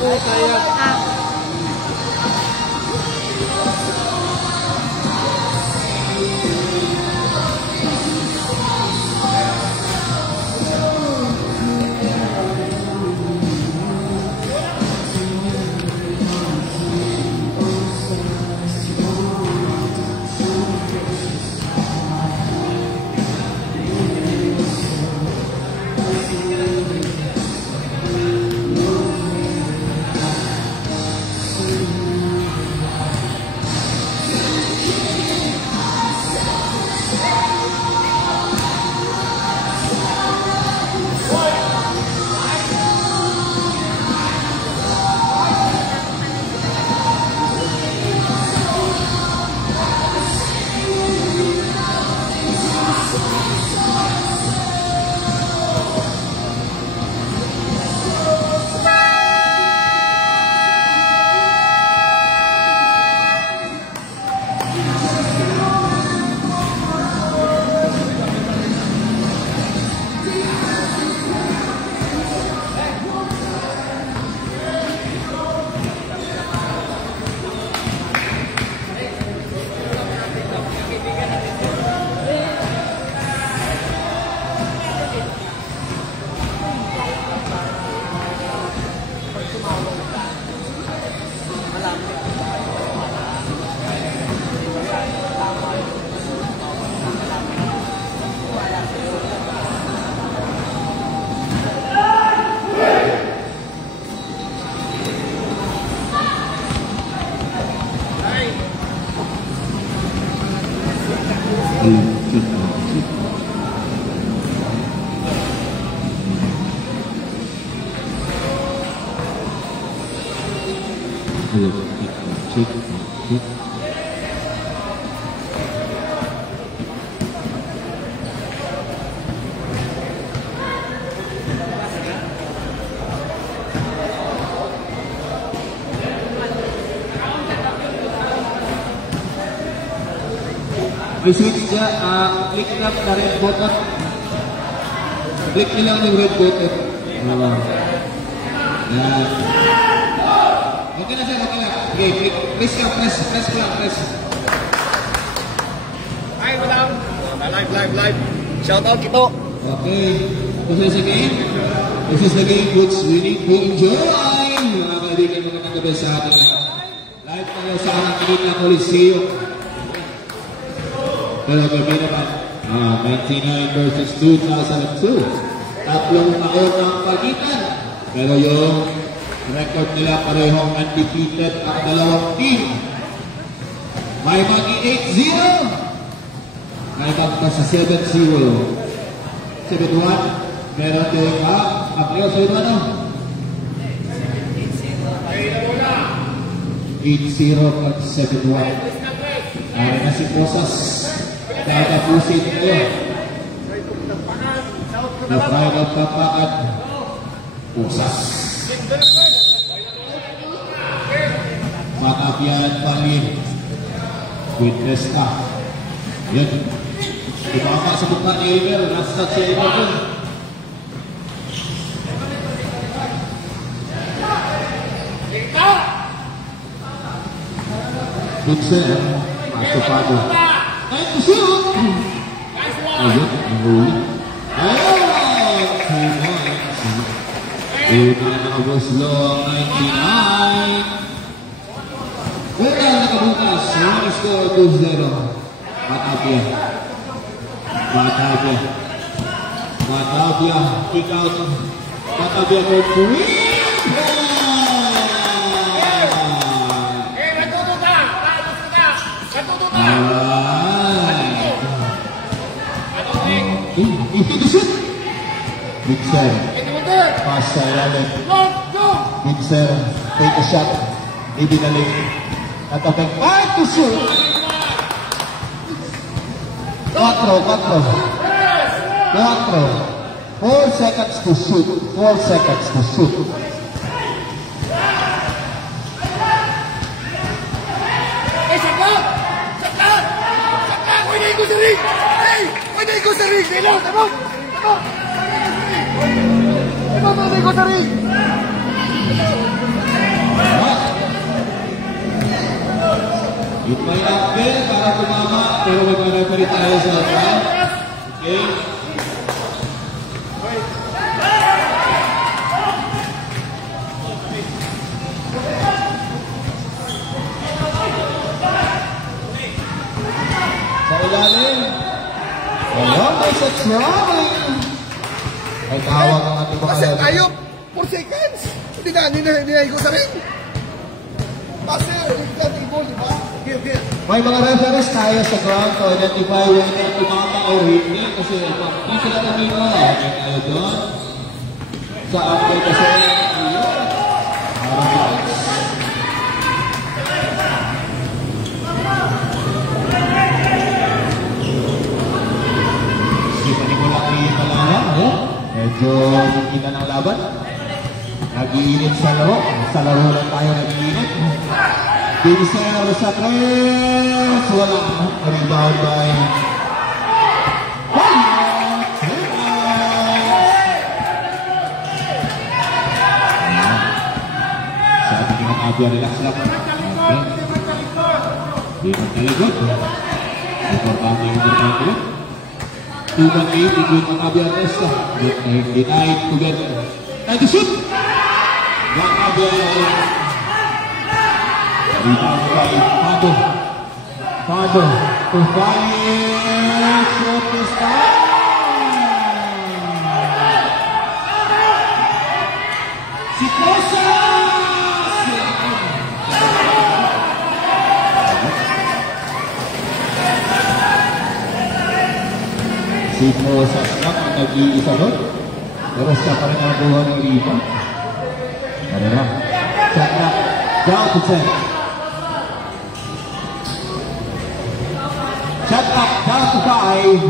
Oh, sayang. I-switch niya, click na na red button. Click nyo lang yung red button. Yan. Okay na siya, okay na. Okay, click. Press ka, press lang, press. Hi, madam. Live. Shout out kito. Okay. This is the game which we need to enjoy. Mga kaibigan, mga kagabi sa ating live tayo sa ating kilit na Coliseum. Pero gabi naman, 99 versus 2002. Tatlong taon ang pagitan. Pero yung record nila parehong undefeated ang dalawang team. May magi 8-0. May magpa sa 7-0. 7-1. Meron din Apleo sa iba, no? 8-0 at 7-1. Kaya na si Posas. Kakapusin kayo. Na-fry magpapakat. Posas. Makapian Palin. Witness ka. Yan. Ipaka sa buka ni Eber. Nastat si Eber dun. Good set. Masupado. Ay, puso! Ayun, ang huli. Ayun! Una nakabos long, 99. Una nakabukas. One score, 2-0. Batavia. Kick out. Batavia for free. Into the shoot. Big Sir. Pass sa ilalim. Big Sir. Take a shot. Ibinalik. Natapag 5 to shoot. 4. 4 seconds to shoot. 4 seconds to shoot. Sakla! Pwede ko sa ring! Hey! Pwede ko sa ring! Pwede ko sa ring! It may upgrade para tumama, pero may referee tayo sa atin. Okay? Sa ilalim. Wala, may sa trouble. May tawag ang ating mga Kasi tayo, 4 seconds. Hindi na ikaw sa ring. Kasi, hindi ko, di ba? Okay. May mga referees tayo sa ground to identify whether tumama or hindi. Kasi hindi sila kami mo. Okay tayo doon. Sa upgrade kasi, medyo kita ng laban. Nag-iinit sa laro. Sa laro lang tayo nag-iinit. Vincent sa 3. Wala. Rebound by sa ating mga abya, relax lang. Di magkaligod. Importante yung magkaligod. 2-1-8, iguin ang abya Resta. Denied to get. And to shoot! One abya. Rebound by Fado. Fado to fire. Shot is down. Si Kosa! Si Kosa lang ang nag-iisa doon. Pero siya pa rin ang buha ng rebound. Ano na? Shot na. Down to 10. Shut up, down to 5.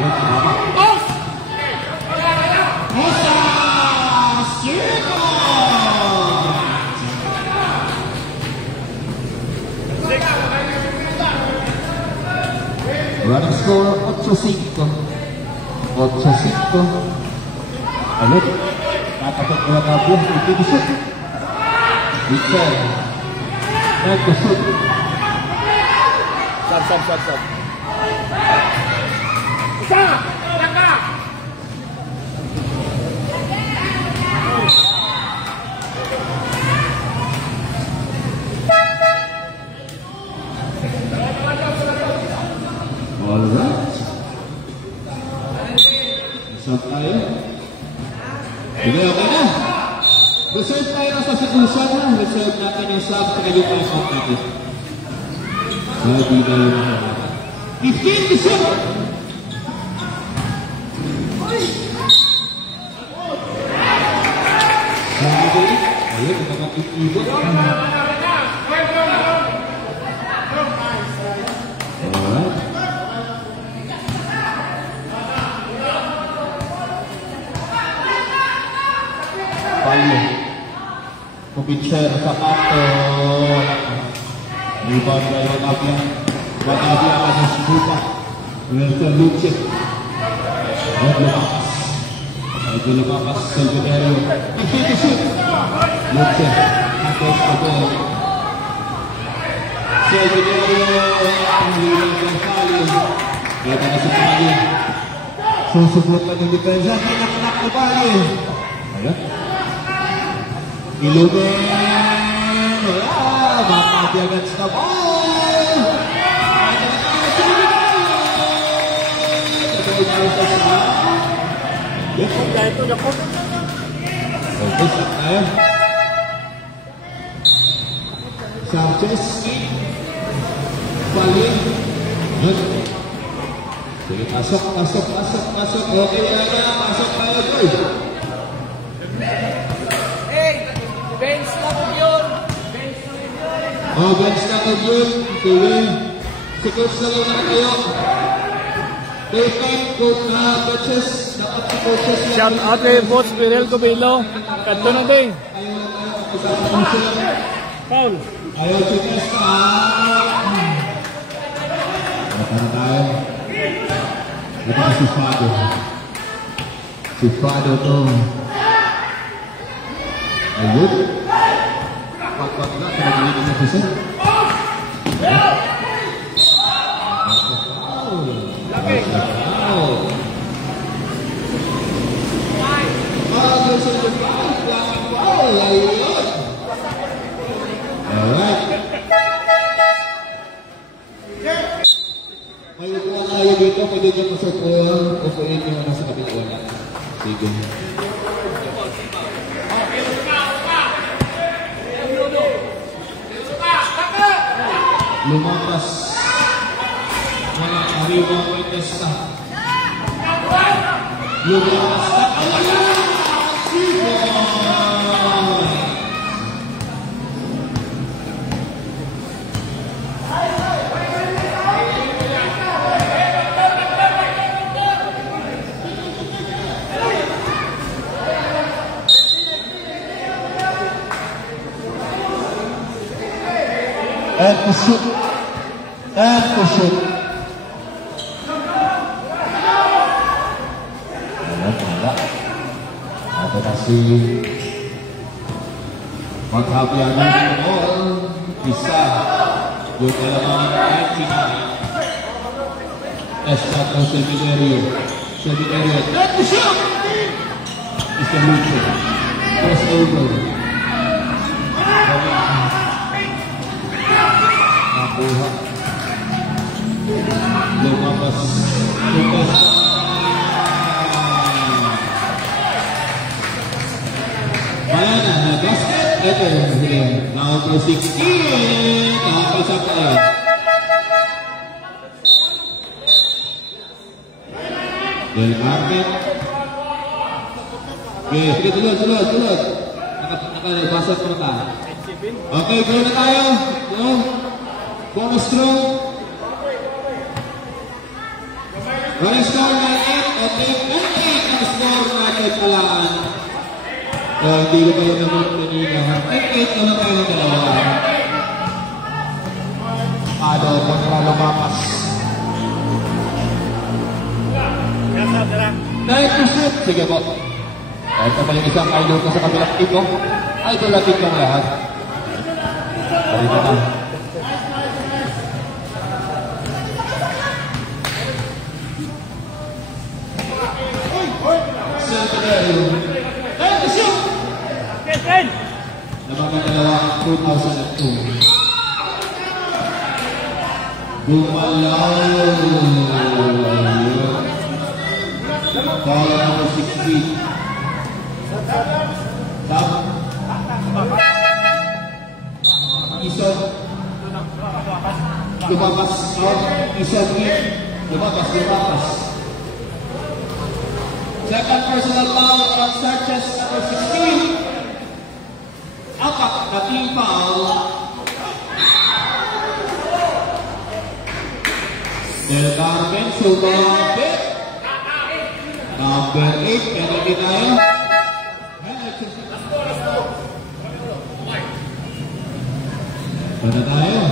Yan, mama. Kosa! Sino! Running score, 8-5. 8-5. Alit. Tatapot ko na po. Ito shoot. Ito. Ito shoot. Sab. Isa! Laka! Alright. Isang tayo. Okay na. Reserve tayo sa substitution na. Reserve natin yung sub sa kayo pa yung natin. Sabi na yung 15 to shoot. Sabi na. Ayun, nakakitibot. Alright. Palyo. Kupitser sa pato. Rebound by Wanabia. Wanabia sa Subuka. Wilson Lucic. Medyo lumakas sa Junero. Ipito shoot. Lucic. Tapos ako. Sa Junero. Ang hilang ng Palyo. Kita na sa Palyo. Susubot na ng depensa. Hinaknak na Palyo. Ayan. Ilumin! Wala! Makabi against the ball! Sanchez Paling sige, pasok. Okay, pasok tayo, Joy. Oh, bench na ka yun. Tuwi. Si coach na lang na kayo. Perfect, coach na coaches. Dapat si coaches lang. Shout out kay Boss Pirel Cobelo. Kanto na din. Paul. Ayaw chutes ka. Matara tayo. Ito na si Fado. Si Fado to. Ayun. Pagpagla, pinag-inig sa puso. Alright. May upuan na kayo dito, pwede dyan masupuan o pwede nyo na sa kapila wala. Sige. Lumapas. Mga kariwang witness na. Lumapas na. Awala! And to shoot. And to shoot. Wala. Ito na si maghabihan ng ball. Isa. Yung kalamangan 99. S-shot ng Seminario. Seminario. And to shoot! Isa Lucho. Cross over. Nakuha. Lumapas. Lumapas. Wala na. Basket. Ito. Now for 16. Nakapasap tayo. Del Carmen. Okay. Sige. Tulad. Nakabasat mo ka. Okay. Go na tayo. Go. Bonus throw. Running score na 8. Okay, 8 ang score natin palaan. Hindi ko kayo naman kanina. 8 naman kayo ng dalawa. Ano, kontra lumapas. 9%. Sige po. Ito pa yung isang idol ko sa kabilang tiko. Idol natin kong lahat. Dito na. Namagandalawa 2002. Bumalaw. Ball number 16. Tap. Isog. Lumabas. Isog. Lumabas. Second personal foul on Sanchez, number 16. Apat na team foul. Del Carmen, sumabit. Number 8, penalty tayo. Pada tayo.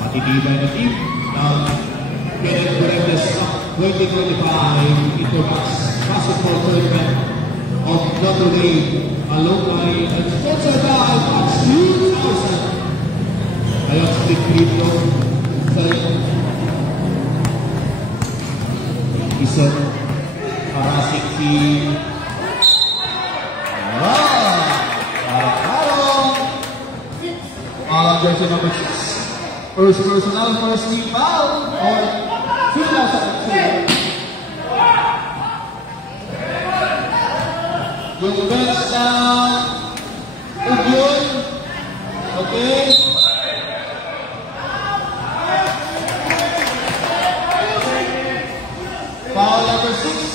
Matitibay na team. Kenneth Berentes 2025 Intermax Basketball Tournament of Notre Dame, alumni and sponsored by Max 2000. Ayun, stick dito sa isang parasik si jersey number 6. First personal, first team foul on 2002. Yung bench na Ugyon. Okay. Foul number 6.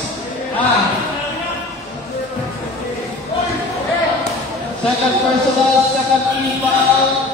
Second personal, second team foul.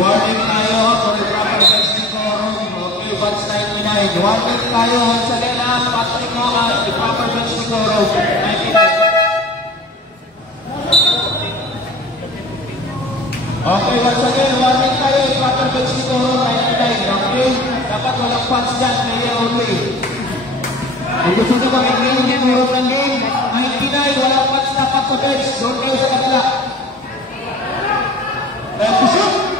Warning tayo for the proper testing forum. Okay, what's 99? Warning tayo sa nila, Patrick Noah, the proper testing forum. 99. Okay, once again, warning tayo, the proper testing forum, 99. Okay, dapat walang fans dyan, player only. Kung gusto nyo ba may game, meron ng game, 99, walang fans dapat sa bench, doon kayo sa kabla. Push-up!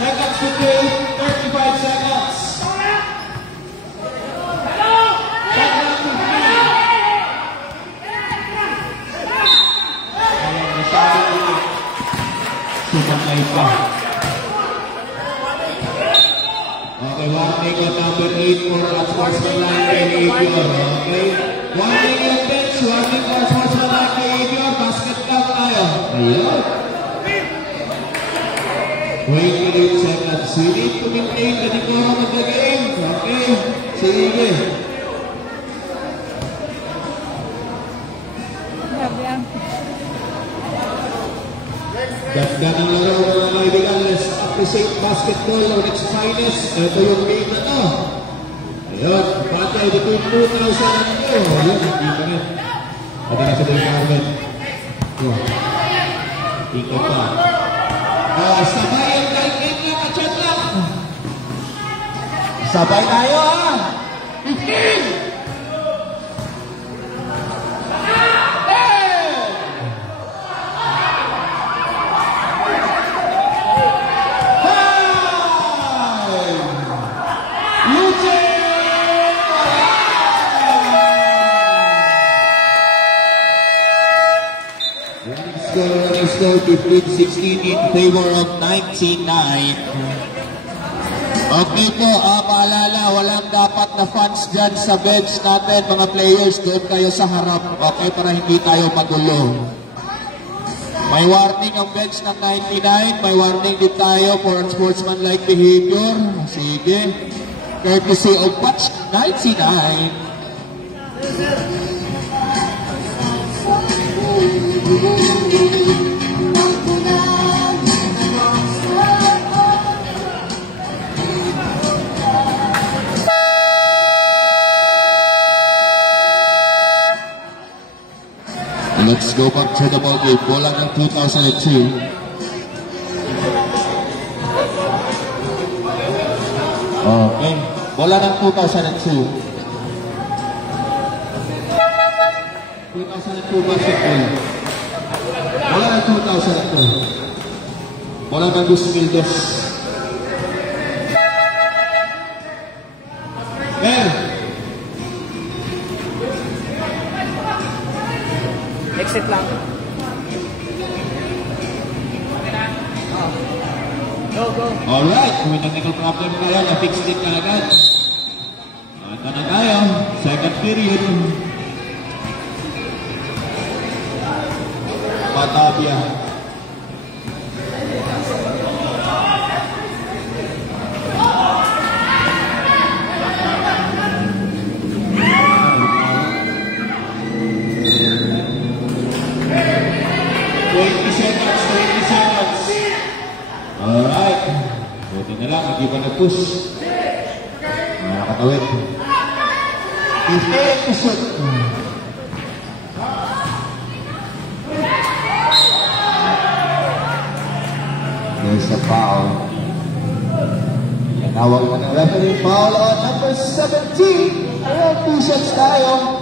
Seconds to go, 35 seconds. Sumakay pa. Okay, warning on number 8 for sportsmanlike behavior. Okay, warning yung bench, warning for sportsmanlike behavior. Basket count tayo. Ayun. 28 seconds. We need to maintain the decorum of the game. Okay, sige. Ganda ng laro mga kaibigan. Let's appreciate basketball on its finest. Ito yung game na to. Ayun, batay between 2,000 and 2. Ayun, hindi pa rin. Pati na sa Del Carmen. Ika pa. Sabay ang kaigin na kachat lang. Sabay tayo ha. 15! Score 15-16 in favor of 99. Okay po, paalala, walang dapat na fans dyan sa bench natin, mga players, doon kayo sa harap, okay, para hindi tayo magulo. May warning ang bench ng 99. May warning din tayo for unsportsmanlike behavior. Sige. Courtesy of patch 99. Let's go back to the ball game. Bola ng 2002. Okay. Bola ng 2002. 2002 basketball. Bola ng 2002. Bola ng 2002. Exit lang. Go, go. Alright, kung may technical problem kayo, na-fix din ka agad. Ito na tayo, second period. Batavia. Alright. Buti na lang, hindi pa nag-push. Nakatawid. 15 to shoot. There's a foul. Tinawag na ng referee foul on number 17. Ayan, 2 shots tayo.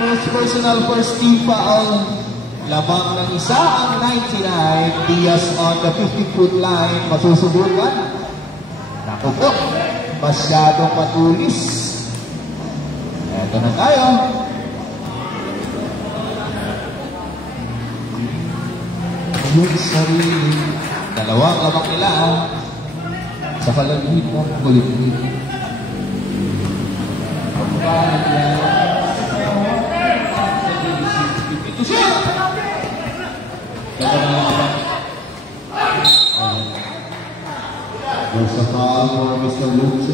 First personal, first team foul. Lamang ng isa ang 99. Diaz on the 50-foot line. Masusubukan. Naku po. Masyadong matulis. Eto na tayo. Yung sarili. Dalawang lamang nila sa kalagwit ng kulit-kulit. Pagpapalit yan. Ito siya! There's a foul for Mr. Luce.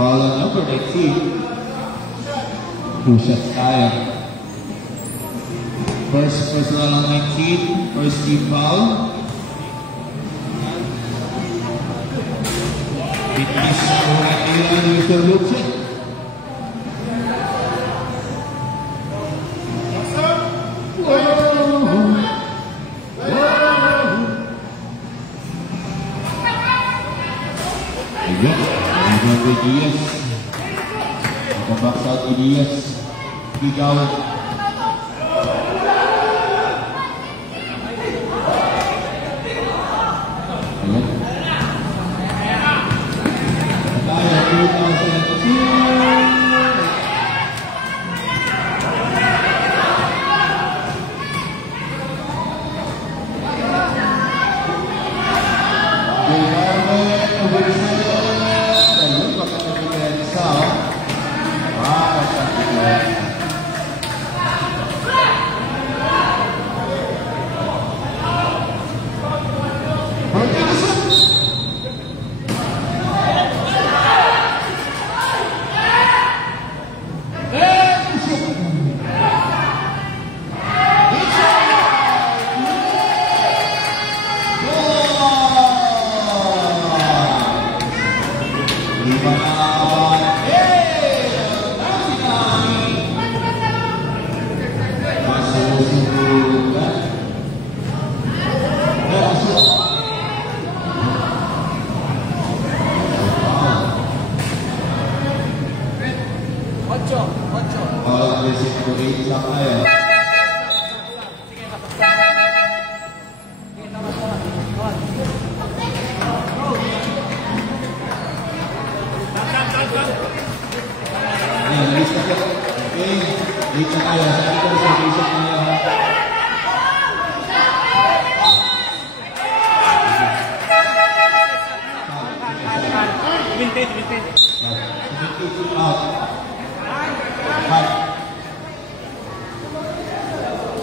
Foul on number 19. 2 shots tayo. First personal on 19. First team foul. It is Mr. Luce. Diaz. Nakabaksa si Diaz. Gigawin. Ayan. Tayo, 2002.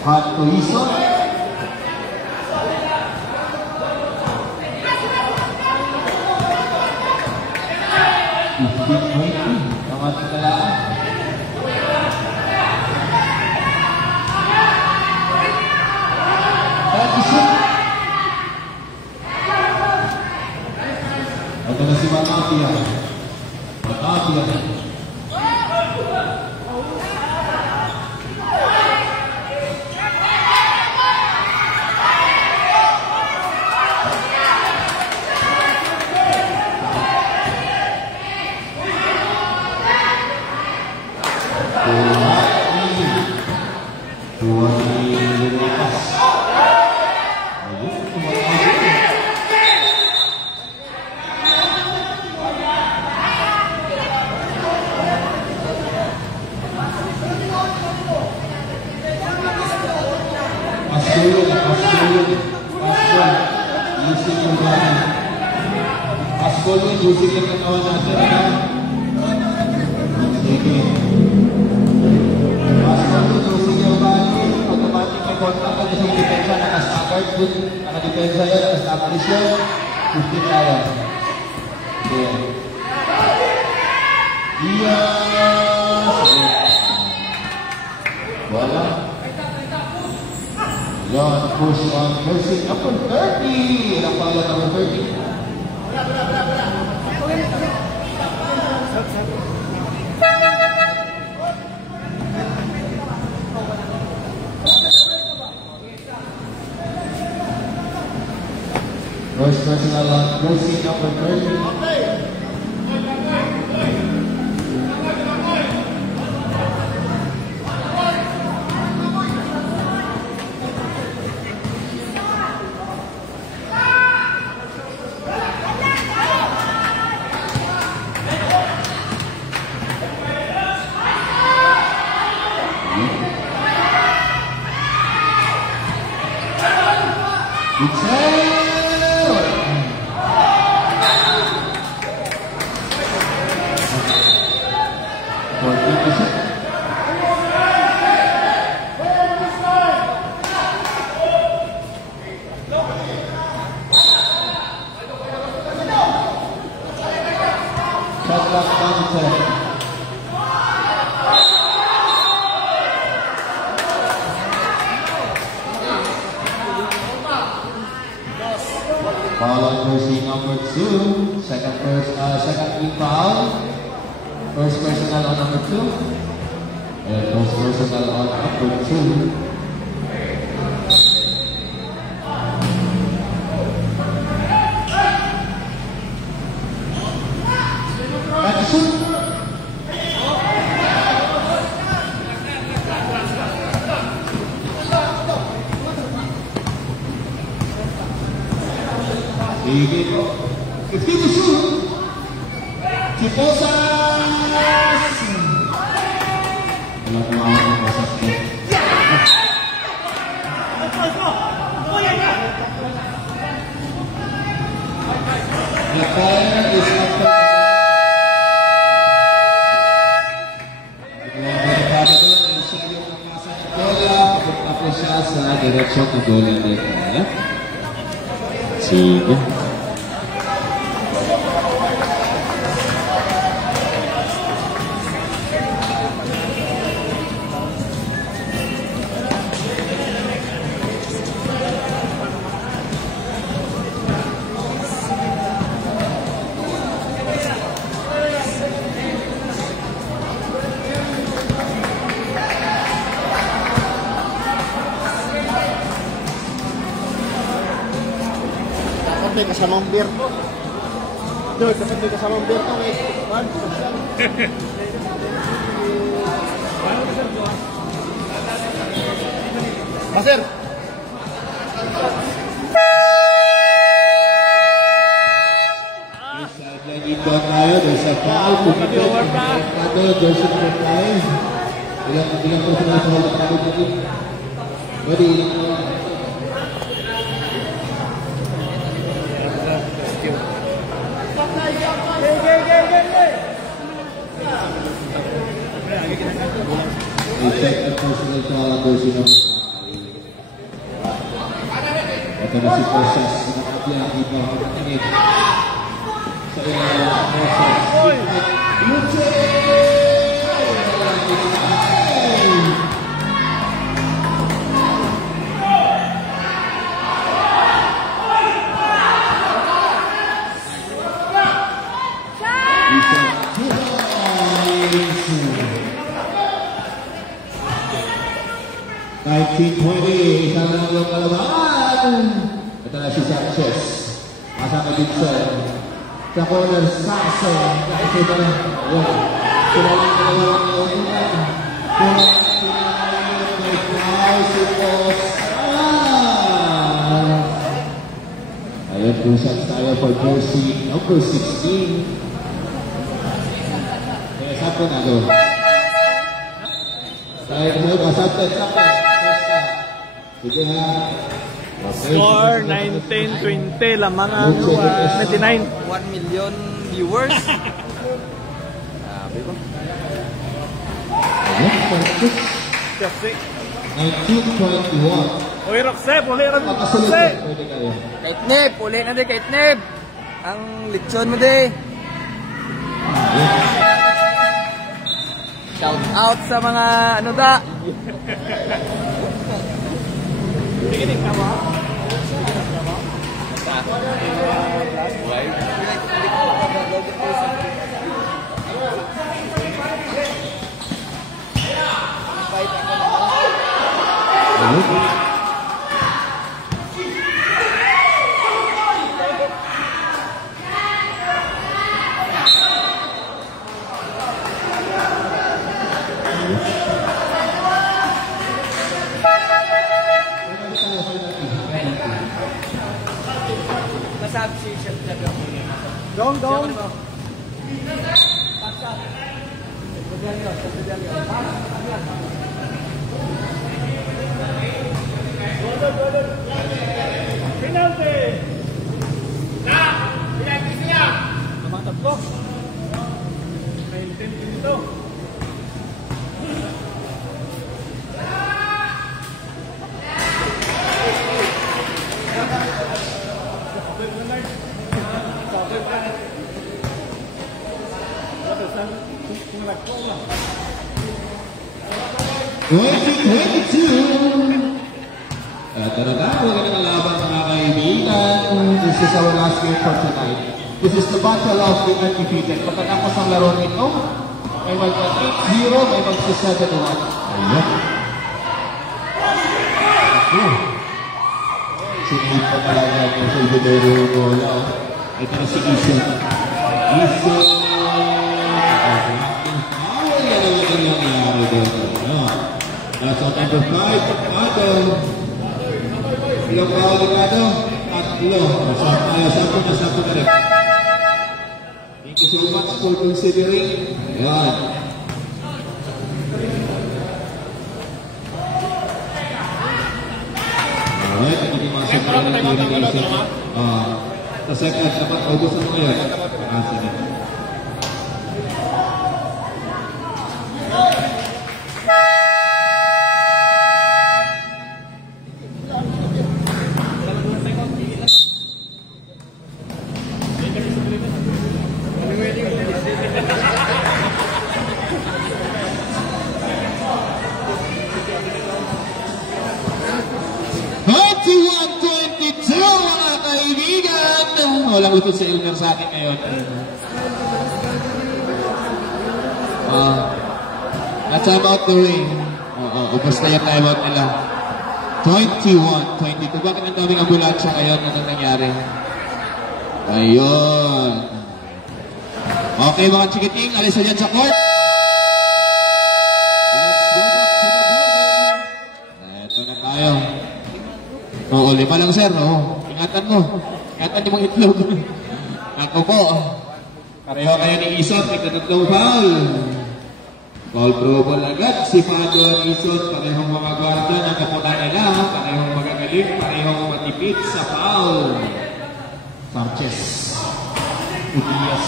Hot to Iso. Big 20 ang ating kalaan. Ito na si Matapia. Matapia. Using yung katawan natin. Sige. Pasok using yung body. Automatic may contact ka sa depensa. Naka-staggered. Naka-depensa yan. Naka-establish yan. 15 tayo. Okay. Yes! Wala. Yan. Push on. Nursing number 30. Ilang pala number 30? First personal on jersey number 30. Foul on jersey number 2. Second team foul. First personal on number 2. And first personal on number 2. Continue shoot. Chiposas. Wala ko mga chiposas ko. The fire is up. Tapos siya sa direksyon ng goal nila. Sige. May kasamang beer ko. Doon, kasi may kasamang beer ko. Master! Sideline inbound tayo. There's a foul. There's a foul tayo. Ilang po sila sa wala tayo dito. Ready? Second personal foul on jersey number 5. Ito na si Posas. Sinakapya ang iba ang katingin. Sa Isang lang kalaban. Ito na si Sanchez. Kasama din sa corner Sasso. Kasi ito na. Sila lang kalaban ng utunan. Kung sila may fly si Osman. Ayun, two shots tayo for jersey number 16. Kaya saan po na doon? Tayo mo, kasapit. Score 19-20, lamang ang 29. 1 million viewers. Sabi ko. 19-21. Uy, Roxep, uli rin mo, Roxep. Kahit Neb, uli na di, kahit Neb. Ang lechon mo di. Shout out sa mga ano da. Tiginig na ba? Dong, dong. Penalty. Nah, penalty siya. Tumatap ko. 19 dito. Talaga, magandang laban mga kaibigan. This is our last game for tonight. This is the battle of the undefeated. Pagkatapos ang laro nito, may mag-8-0, may mag-7-1. Ayan. Sinip pa talaga yung sa Ibedero Bola. Ito na si Ison. Ison. Awal na naman yung nangyari doon. That's on number 5, Adam. Ilang bawal Ricardo? Tatlo. Sampo na rin. Thank you so much for considering. Ayan. Alright, ito pumasok na rin ang tira ng isip. Sa second, dapat ubusan mo yun. Kasi na. Walang utot sa Elmer sa akin ngayon. That's about the ring. Ubos na yung timeout nila. 21-22. Bakit ang daming ambulansya ngayon? Anong nangyari? Ayun. Okay mga chikiting, alis na dyan sa court. Let's go back to the building. Ito na tayo. Oo, 5 lang sir. Ingatan mo. Ingatan yung mga itlog. Ako po. Pareho kayo ni Ison. Tignan-tatlong foul. Foul trouble agad. Si Fado at Ison. Parehong mga guarda ng kapunan nila. Parehong magagaling. Parehong matipid sa foul. Sanchez. Udias.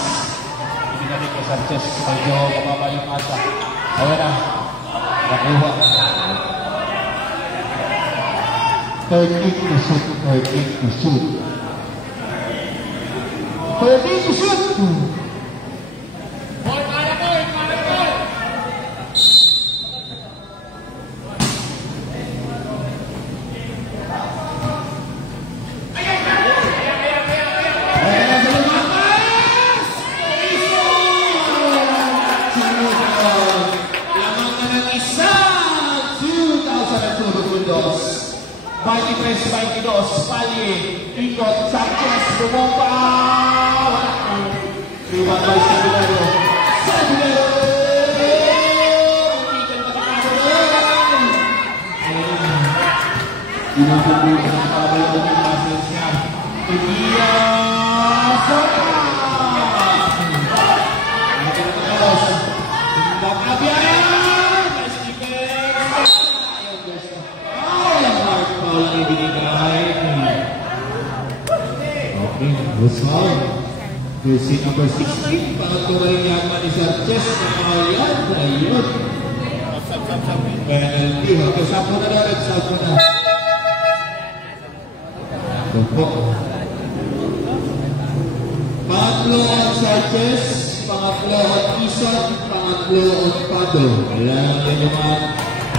Ibinalik kay Sanchez. Medyo mababa yung asa. Ayan na. Nakuha. 13 to shoot. 13 to shoot. 13 to shoot. 23-22, Pali, ikot, Sanchez, bumomba! Iwan by Sabinero. Sabinero! Ikan pagkakaroon! Inububuhin ang pabalik ng passes niya. Igia! Soka! Nakakakaros. Nakabiyaya! Okay, Rosal. Jersey number 16. Pangatlo rin yaman ni Sanchez. Nakakayan. Ayun. Penalty. Okay, sapo na na rin. Sapo na. Tumpok. Pangatlo ang Sanchez. Pangatlo ang Ison. Pangatlo ang Pado. Ayan, yan yung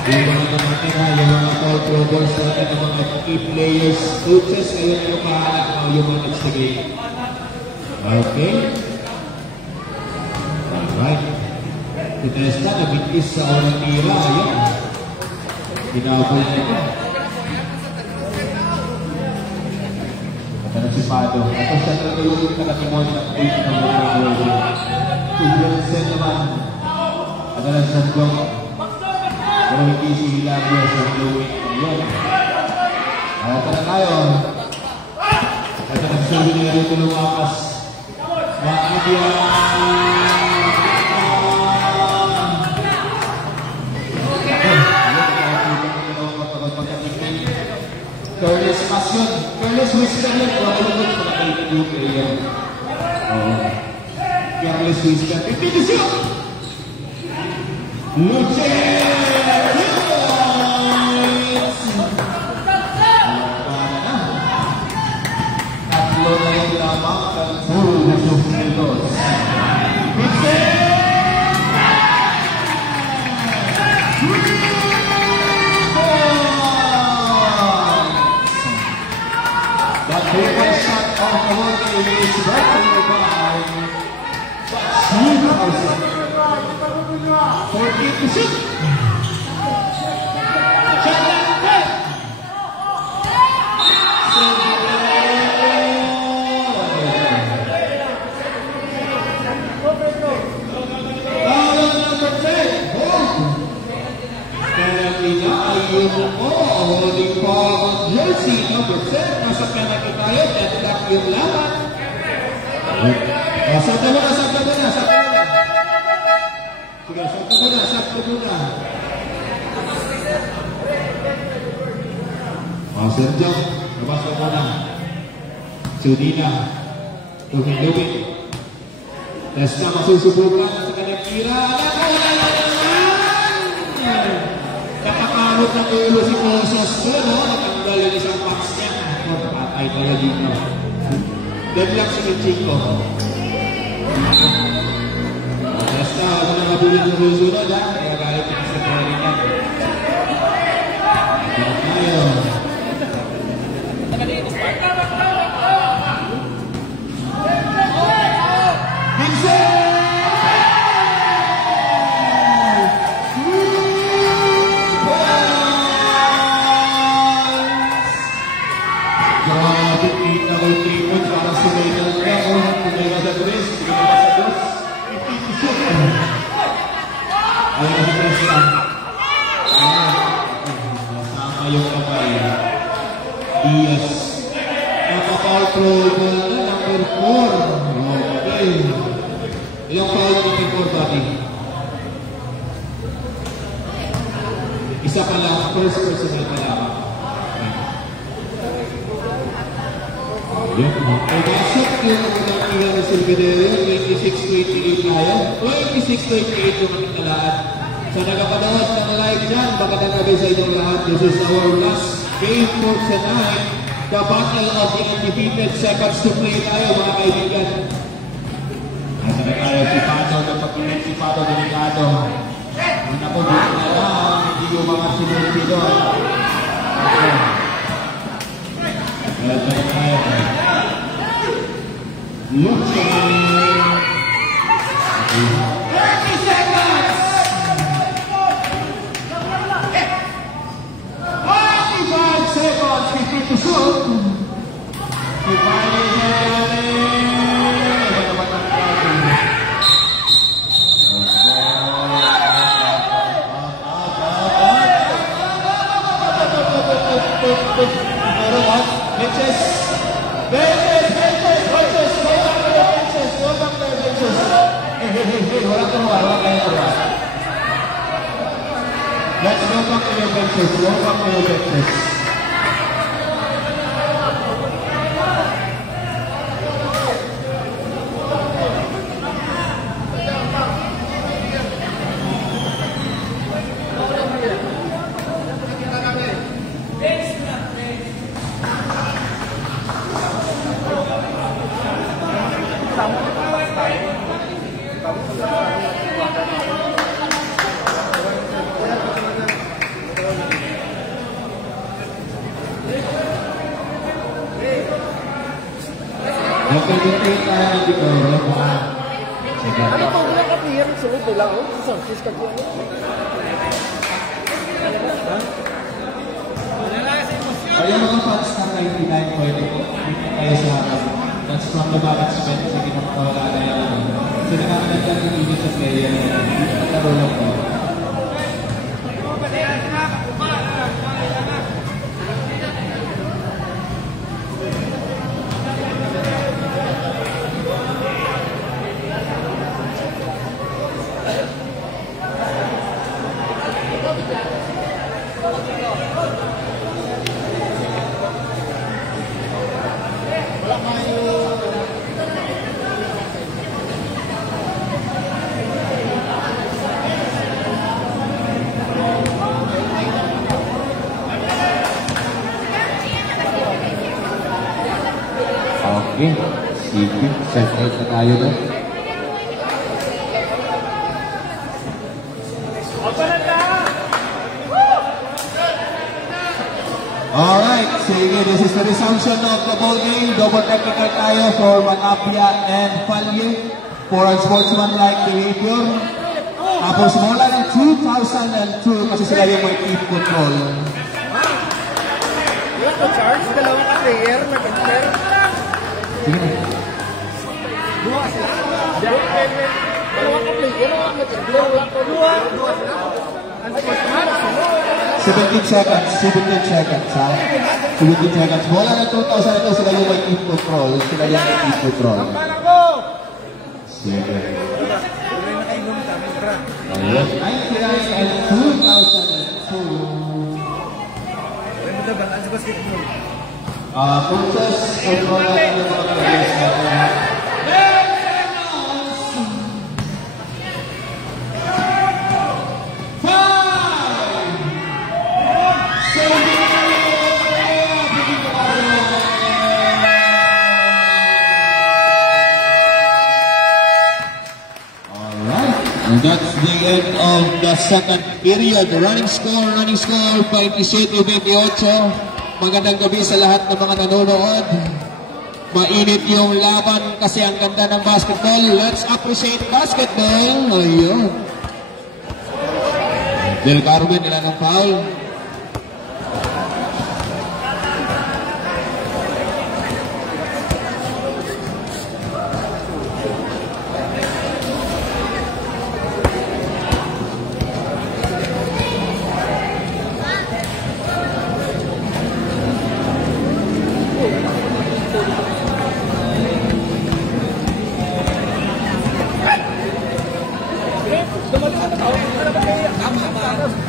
mga call probers natin ng mga key players, coaches, ngayon yung mahanap yung mga next game. Okay. Alright. Tinesta, nabigtis sa unang tira. Ayan. Pinabol na ito. Ito na si Pado. Ito siya talaga yung nakatimon na page ng mga goal. Tubiansen naman. Ito na sa Sandong. Pero hindi si Hilario sa Halloween. Ayan. Ito na tayo. Ito na si Hilario ito lumakas. Maagya! Careless passion. Careless whisper yan. Wala sa mga yung player. Careless whisper. Ito siya! Luce! Tatlo na yung lamang ng full na sufridos. That paper shot off the water is right in the by Newcastle. 40%. Holding ball on jersey number 10. Nasa penalty tayo. Deadlock yung laban. Sakto muna, sakto muna, sakto muna. Sige, sakto muna, sakto muna. Sir John, nabasa muna. Sudina. Tuming-luming. Testa masusubukan sa kanyang tira. Nakakamot ng ulo si Moses pero natanggal yung isang box niya. Patay tayo dito. Deadlock si Chico. Basta ako na mabulin ng susunod ha. Kaya galit yung sa karalitan. Kaya tayo. Vincent! Para sumay ng ako, tumay ka sa Dres, tumay ka sa Dres, ipitisip. Ayaw na sa Dres yan. Nasama yung kamay. Diaz. Napaka-foul trouble na, number 4. Okay. Ilang foul number 4, Bobby? Isa pa lang, first personal pa lang. Pumasok yung mga ng Silvedero, 26-28 tayo. 26-28 yung aming talaan. Sa nagapanood ng live dyan, baka nanabi sa inyong lahat, this is our last game for tonight. The battle of the undefeated seconds to play tayo, mga kaibigan. Sabi tayo si Pato, napag-init si Pato delikado. Una po, buti na lang, hindi yung mga sinusido. Looks 30 seconds! 45 seconds, 50 to shoot. Let's go back to your benches. Go back to your benches. Okay, dito tayo ng Bicoro. Sige. Ano pa wala ka player? Sunod nila ako. Sarkis ka dyan. Ayun mga fans na 99, pwede po. Tayo sa harap. That's from the management. Sige na makawala na yan. So nakakaganda ng init sa player. Nagkaro lang po. Okay, sige, set out na tayo doon. Alright, sige, this is the resumption of the ball game. Double technical tayo for Manapia and Falye for unsportsmanlike behavior. Tapos mula ng 2002 kasi sila yung may keep control. Yung charge, dalawa ka player, nag-player. Sige na. Dua sila. Dalawa ka player, nag-player. Dua sila. 17 seconds, 17 seconds, ha? 17 seconds. Bola ng 2002, sila yung may keep control. Sila yung may keep control. Sige. Ayun. 99 and 2002. Coaches, control natin yung mga players natin. And that's the end of the second period. Running score, 27-28. Magandang gabi sa lahat ng mga nanonood. Mainit yung laban kasi ang ganda ng basketball. Let's appreciate basketball. Ayun. Del Carmen, nila ng foul.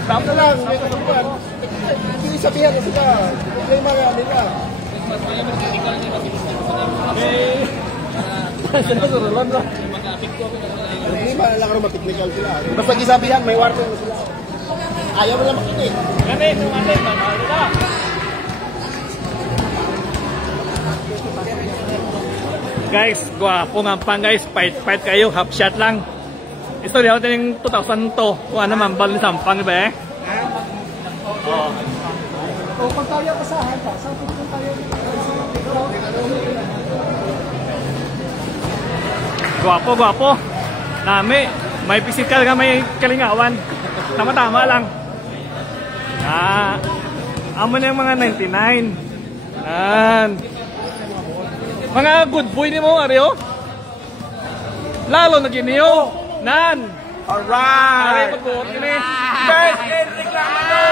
Tama na lang, may kasubukan. Hindi sabihan na sila. Problema nga nila. Sinasurulon na. Hindi ba lang rin matiknikal sila. Basta gisabihan, may warning na sila. Ayaw mo lang makinig. Ganit, ganit. Ano na? Guys, gwapo nga pang guys. Fight kayo. Half shot lang. Ito di ako tining 2000 to. Kung ano man, bal ni Sampang ba eh? Oo. O, pag tayo kasahan pa, saan kung tayo? Gwapo. Nami. May physical nga, may kalingawan. Tama-tama lang. Amo na yung mga 99. Mga good boy ni mo, Aryo. Lalo na giniyo. Nan. Alright! Ari, pag-buot yun eh. First and reclamo!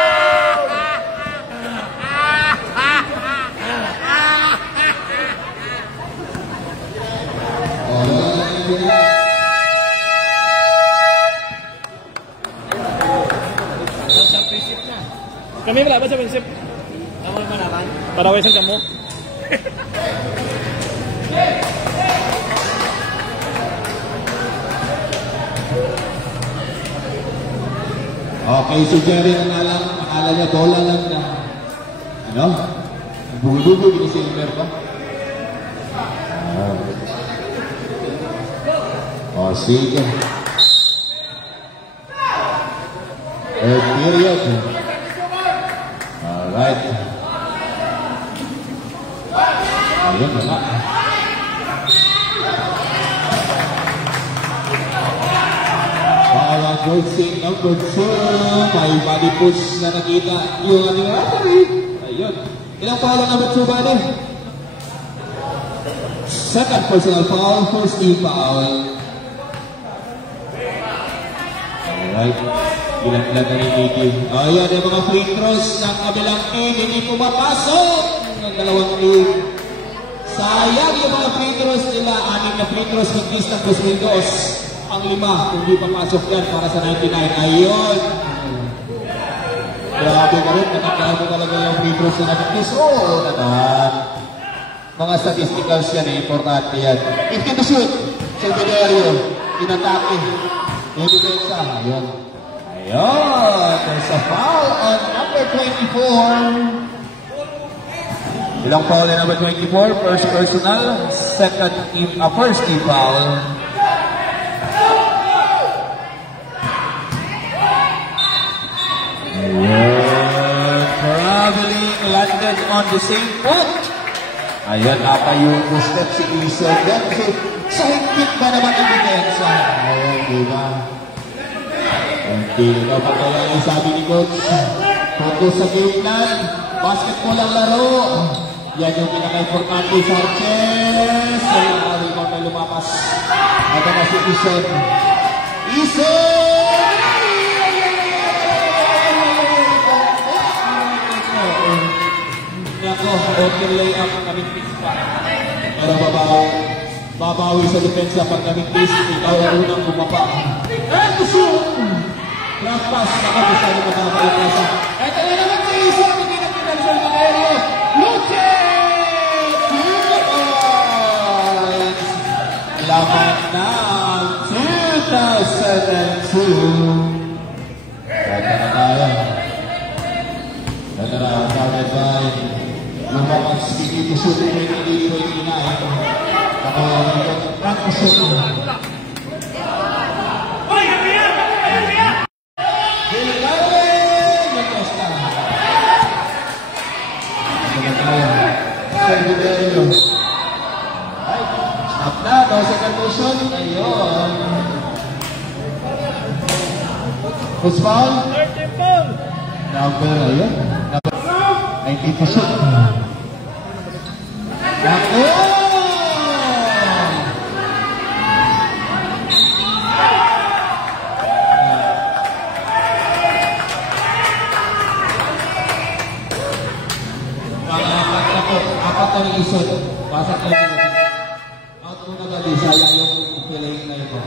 Kami wala ba sa prinsip? Tama naman naman. Parawesan ka mo. Okay, si Jerry akala niya bola lang na. Ano? Bugo-bugo, gini-silver pa. Sige. Period. Alright. Ayun na. Para Goldstein number 2. May body push na nakita yung ating referee. Ayun. Ilang pala number 2 ba rin? Second personal foul, first team foul. Alright. Ilang na nangingigil. Ayan yung mga free throws ng kabilang team. Hindi pumapasok ng dalawang team. Sayang yung mga free throws nila. Anim na free throws magkis ng Busmindos. Ang 5, hindi papasok yan para sa 99. Ayun. Grabe ka rin. Nakakaya mo talaga yung free throws na nagkis. Oo naman. Mga statisticals yan eh. Importante yan. 50 to shoot. Silverio. Inatake. Yung depensa. Ayun. Ayun. There's a foul on number 24. Ilang foul na number 24? First personal. Second team. First team foul. Ayun. Traveling landed on the same foot. Ayun, nakayuko step si Iso. Kasi sa higpit ba naman ang depensa? Ayun, diba? Hindi na pagkaya yung sabi ni Coach. Focus sa game plan. Basketball ang laro. Yan yung pinaka-importante sa chess. Ayun, nakariwan na lumapas. Ito na si Ison. Ison! Ako, open layup kaming pista. Pero babawi sa depensa pag kaming pista. Ikaw ang unang bumapa. And to shoot! Cross pass. Ako, gusto nyo magkakalit na sa. Ito na naman si Isa. Hindi na pinagsan na kayo. Luce! 2 points! Laman na 2002. Kaya na tayo. Ito na, counted by Lumakas Speedy to shoot 28-29. Ako, practice shoot. Gilgarin! Magkasta. Ito na tayo. Sergio. Snap na, no second motion. Ayun. First foul. Number, ayun. Number 90 to shoot. Yako! Apat na ng isot. Pasok na yung out mo na gabi. Sayang yung feeling na ito.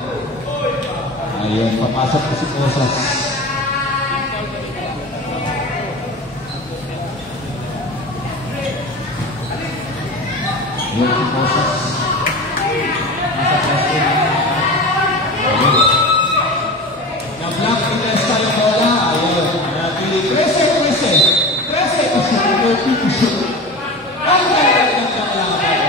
Ayun, papasok ko si Posas. Yung si Posas. Na-block pinesta yung bola. Ayun. Nabili. Prese. Ang ganda ng laban.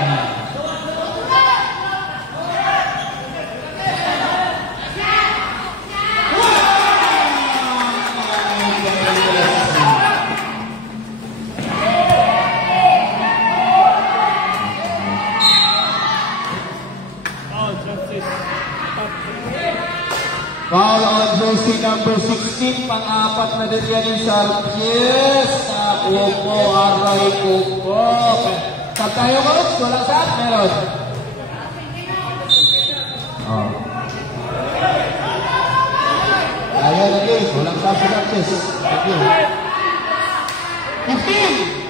jersey number 16, pang-apat na din yan yung Sarges. Kuko, aray, kuko. Sab tayo ko, walang sab, meron. Ayaw na guys, walang sab sa Sarges. Thank you. 15!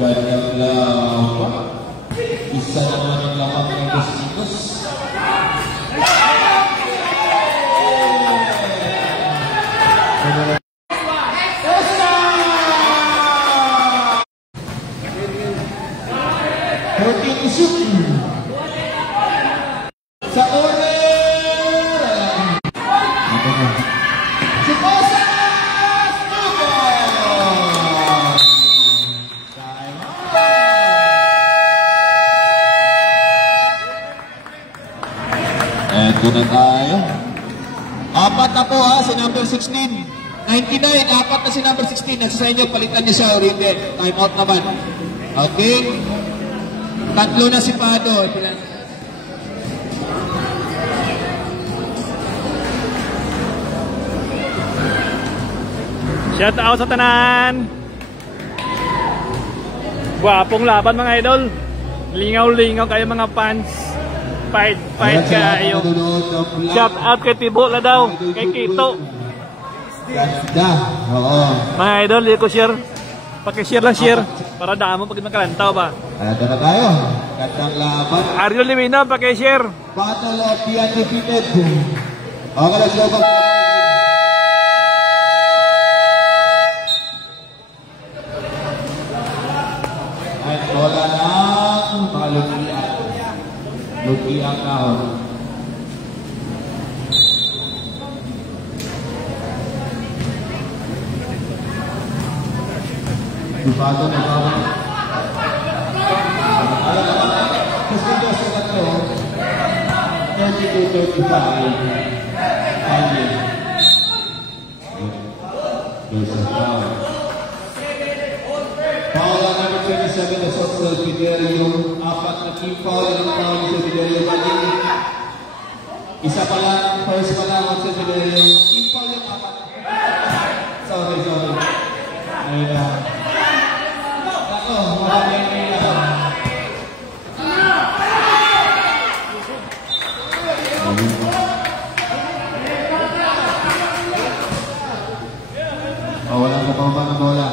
Ganyang laban. Isa naman ang laban ng Basitos. Sa order! Si Posas! Eto na tayo. Apat na po ha, si number 16. 99, apat na si number 16. Nasa sa inyo, palitan niya siya o hindi. Time out naman. Okay? Tatlo na si Pado. Shout out sa tanan. Gwapong laban mga idol. Lingaw-lingaw kayo mga fans. Fight kayo. Shout out kay Tibo la daw. Kay Kito. Ganda. Oo. Mga idol, di ko share. Paki-share lang share. Para damo pag makalantaw ba. Ito na tayo. Gandang laban. Ariel Limino, paki-share. Battle of the Undefeated. Okay, let's go back. At wala lang mga lugian. Lugian kahon. Dibado na bawang. Kasi just na ito, 32-35. There's a foul. Foul on number 27 na Social Fidelio. Apat na team foul ng foul sa Fidelio Bali. Isa pa lang, first pa lang sa Fidelio. Team foul yung apat. Sorry. Ayun na. Ako, maraming wala ka pa ba ng bola?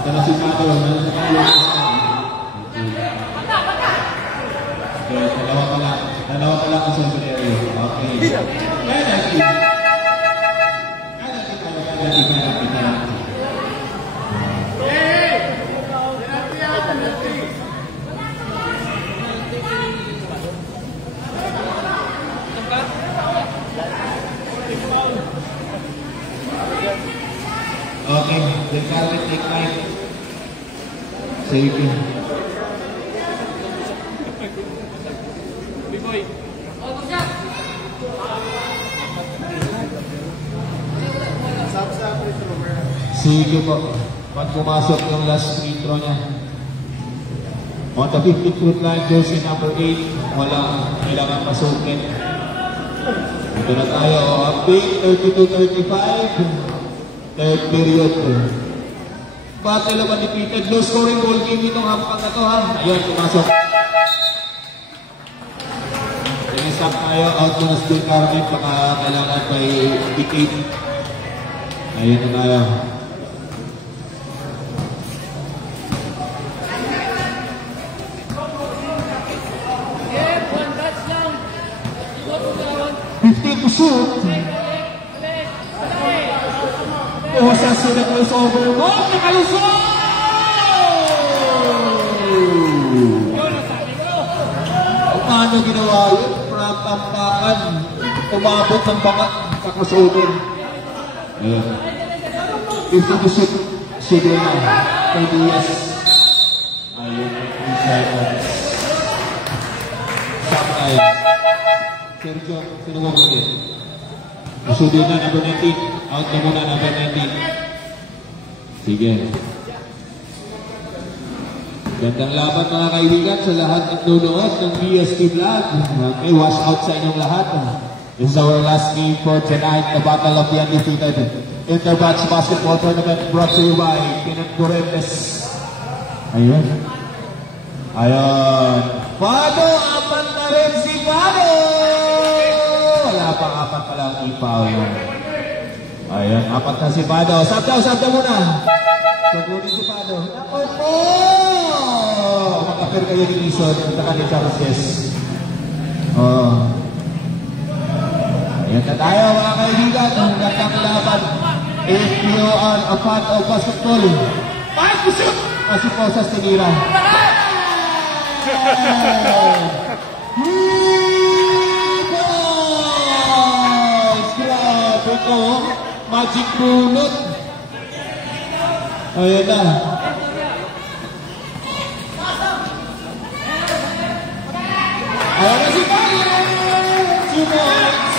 Ito na si Pato. Okay, dalawa pa lang sa scenario. Okay. Okay, the carpet take time. Save it. Sige po. Pag pumasok yung last free throw niya. On the 50-foot line, jersey number 8. Wala kailangan pasukin. Ito na tayo. Update 32-35. Third period. Battle of undefeated. Low scoring ball game itong hampang na to ha. Ayun, pumasok. Stop tayo. Out na Steel Carmen. Baka kailangan by decade. Ayun na tayo. To shoot. Posas na crossover mo. Nakalusot! Paano ginawa yun? From tampakan. Umabot ng bakat sa crossover. Ayan. 50 to shoot. Sige na. 20 years. Ayun. 3 seconds. Stop tayo. Sergio, sinuwag mo din. Masudin na, number 19. Out na muna, number 19. Sige. Gandang laban mga kaibigan sa lahat ng nunood ng BST Vlog. May wash out sa inyong lahat. This is our last game for tonight, the Battle of the Undefeated Interbatch Basketball Tournament brought to you by Pinat Correntes. Ayun. Ayun. Pado, apat na rin si Pado! Wala pang apat pala ang ipaw yun. Ayun, apat na si Pado. Sabda muna. Sagunin si Pado. Ako po! Makapir kayo ni Ison at saka ni Charles. Ayan na tayo mga kaibigan. Ang gatang laban. If you are a fan of basketball, kasi po sa Sinira. Grabe ko. Magic bunot. Ayan na. Ayan na si Pali! 2 points!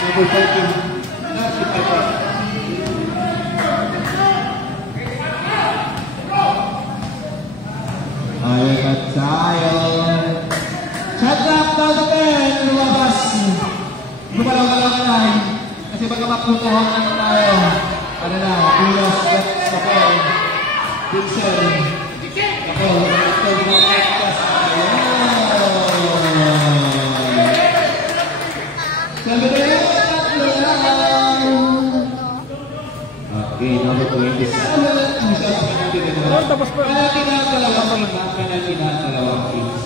Number 13. Ayan na tayo. Shot clock, 10. Lumabas. Lumalaw ka na. Kasi baka maputuhan na tayo. Ano na, Ulos, Kapel, Pinsel, Kapel, okay, number 27. Tapos pa. Dalawang teams.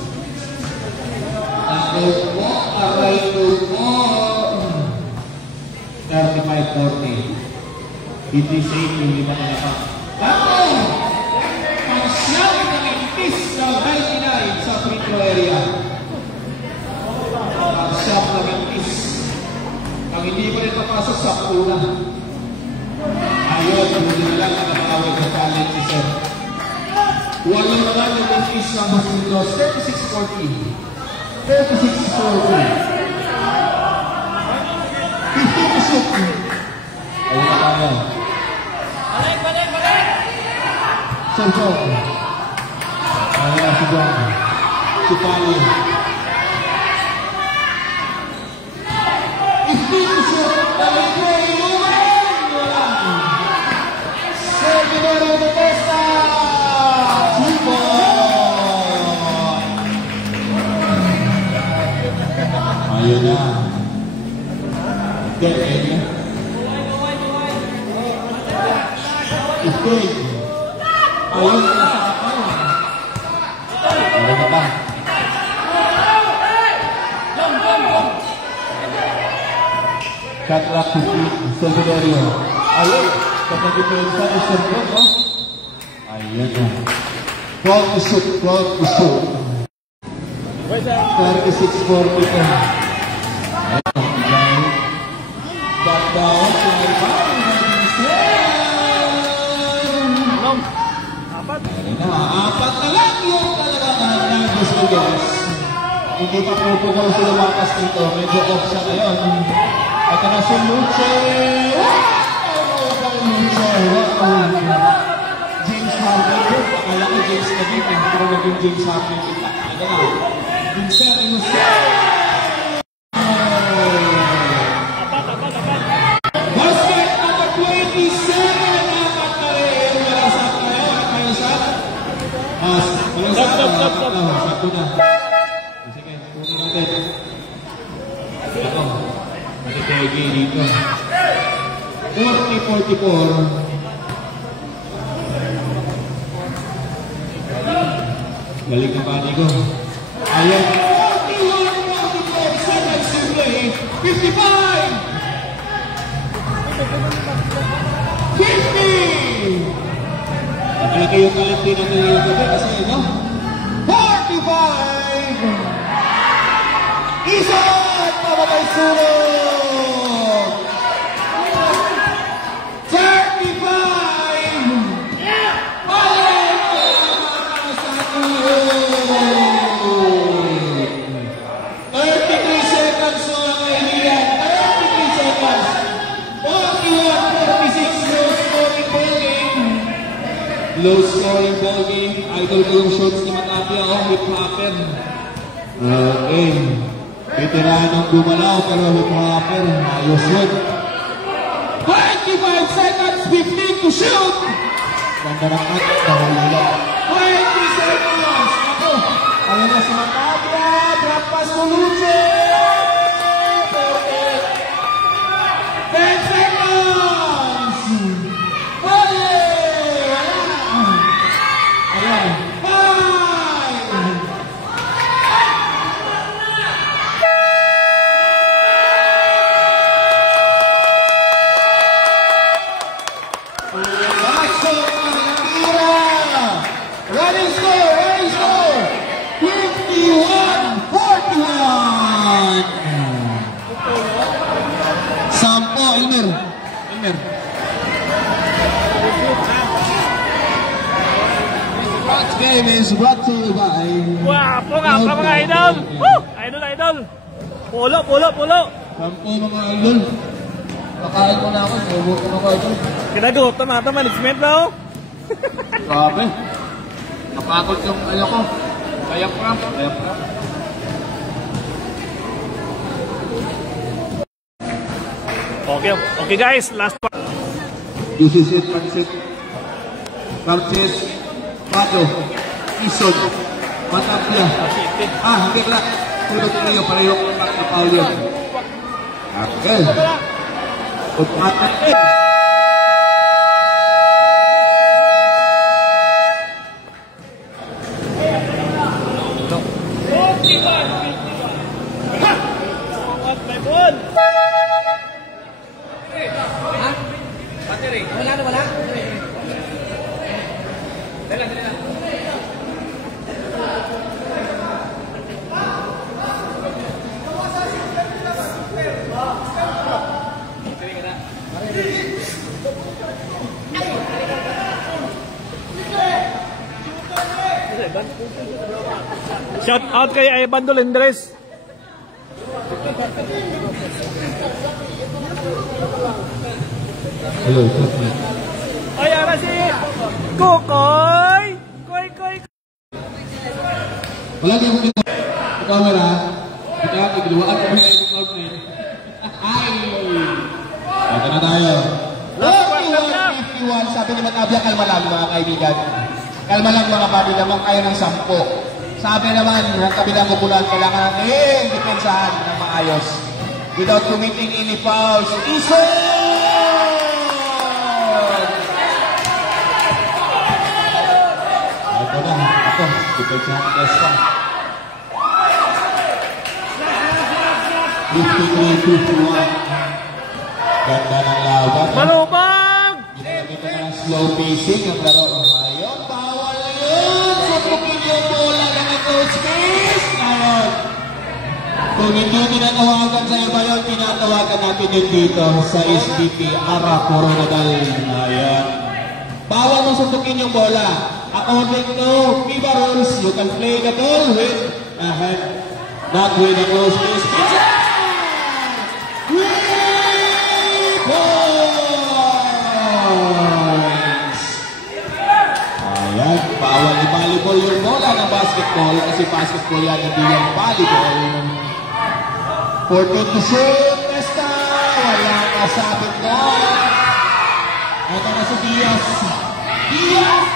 Ako po, aray ko po. 35-40. Hindi safe yung 5 na pa. Ako! Ang siyang nangipis ng 99 sa free throw area. Ang siyang nangipis. Ang hindi pa rin papasok sa una. Ayun, hindi na lang nakakawag sa talent ni Sir. Walang naman yung nangipis ng Basilos. 36-40. 36-40. 50-50. Ayun na tayo. Sergio. Ayun na si John. Si Pali. Iftinisip. Talikay. Wala. Sergio de Testa. Chico. Ayun na. Get-in. Iftig. Ayun na sa kapal. Ayun na ba? Shot clock 50. Silverio. Ayun. Kapag ipinsa ni Sergio, no? Ayun na. 12 to shoot. 36-40 ka. Ayun. Back down. Apat na lang yung talaga ng gusto guys. Hindi pa pupugaw sila makas dito. Medyo off siya ngayon. At na si Luce. James Harden. Akala ko James na dito. Pero naging James Harden. Ito na. Vincent Inosel. Basket number 27. Apat na rin. Wala sa kayo. Kayo sa Satu na. Sige, kunin natin. Ito. Matitegi dito. 40-44. Balik na pa ko. Ayun. 41-44 seconds to play. 55! 50! Malaki yung kalati na ngayon gabi kasi no? 45! Isang pamatay sunod! 35! Balik! Sa sunod! 33 seconds na kaibigan! 33 seconds! low scoring ball game. Idol ko yung shots ni Matapia. Hip-hopper. Okay. Veteranong gumalaw pero hip-hopper. Ayos yun. 25 seconds, 15 to shoot! Ganda ng cut, nahulila. 20 seconds! Ako, ayun na si Matapia. Drop pass to Luce! 10 seconds! Wala! Ayan. 5! Running score! 51-41! Sampo, Elmer. This game is brought to you by... Wapo nga pa mga idol! Woo! Idol! Pulo! Sampo mga idol. Pakain ko na ako, nabuto na ako idol. Kinagutom ata management daw. Grabe. Napagod yung ano ko. Kaya cramp. Okay guys, last part. UCC Francis Pato Isod Matapia. Hindi pala. Tulog pareho na Paul yun. Okay. Matapia. Wala. Shout out kay Ivan Dolendres. Hello. Ay, ara si Kukoy. Koy. Wala din ko camera. Kita tigluwaan kami ng cloud na yun. Ay! Ito na tayo. 51, sabi ni Matapia, kalma lang mga kaibigan. Kalma lang mga pati naman kayo ng 10. Sabi naman, ang kabilang kupulan, kailangan natin depensahan ng maayos. Without committing any fouls. Ito na. Ako. Depensahan ng Desta. 53-51. Ganda ng laban. Malubag! Ito na slow pacing ang laro. Ayun, bawal yun. Supukin yung bola ng Coach Chris. Ayun. Kung hindi tinatawagan sa iba yun, tinatawagan natin yun dito sa SBP Ara Coronadal. Ayun. Bawal mo supukin yung bola. According to FIBA rules, you can play the ball with a hand, not with a close fist. Ayan, bawal i-volleyball yung bola ng basketball kasi basketball yan, hindi yung volleyball. 14 to shoot, Desta, wala kasabit na. Ito na si Diaz. Diaz,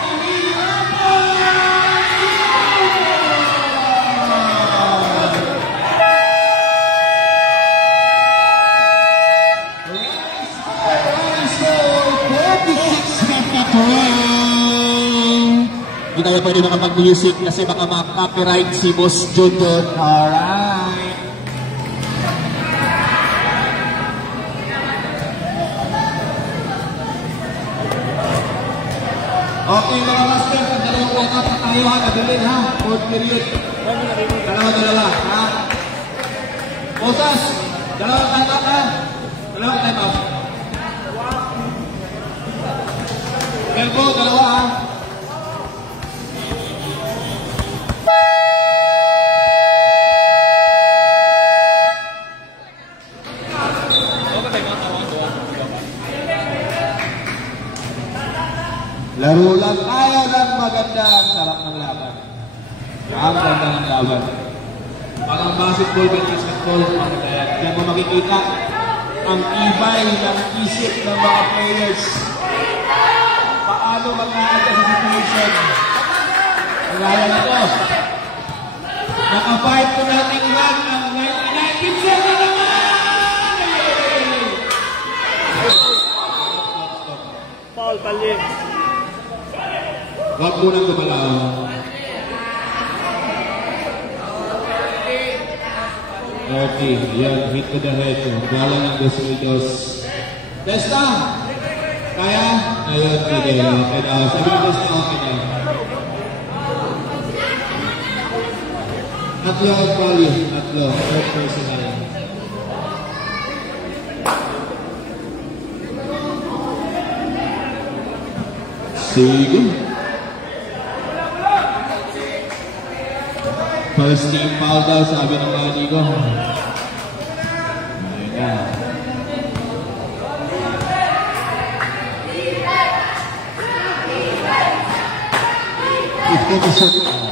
hindi tayo pwede makapag-music kasi baka maka-copyright si Boss Junior. Alright. Okay mga master, ang dalawang walk-up na tayo ha, nabilin ha, 4th period. Dalawa, ha. Bosas, dalawang time-out ha. Dalawang time-out. Elbo, dalawa ha. Laro lang tayo, Ang ganda ng laban. Parang basketball, basketball, kaya mo makikita ang ibay ng isip ng mga players. Paano mag-aada sa situation? Kaya na ito. Naka-fight ko natin iwan ang 99 Pinsan na naman! Paul Palye. Huwag mo nang gumalaw. Okay, yan, hit to the head. Bala ng Dos Ridos. Testa! Kaya? Ayun, pwede. Okay na. Sabi ko Testa, okay na. Tatlo ang poly. Tatlo. Third personal. Sige. First team foul daw, sabi ng body ko. Ayun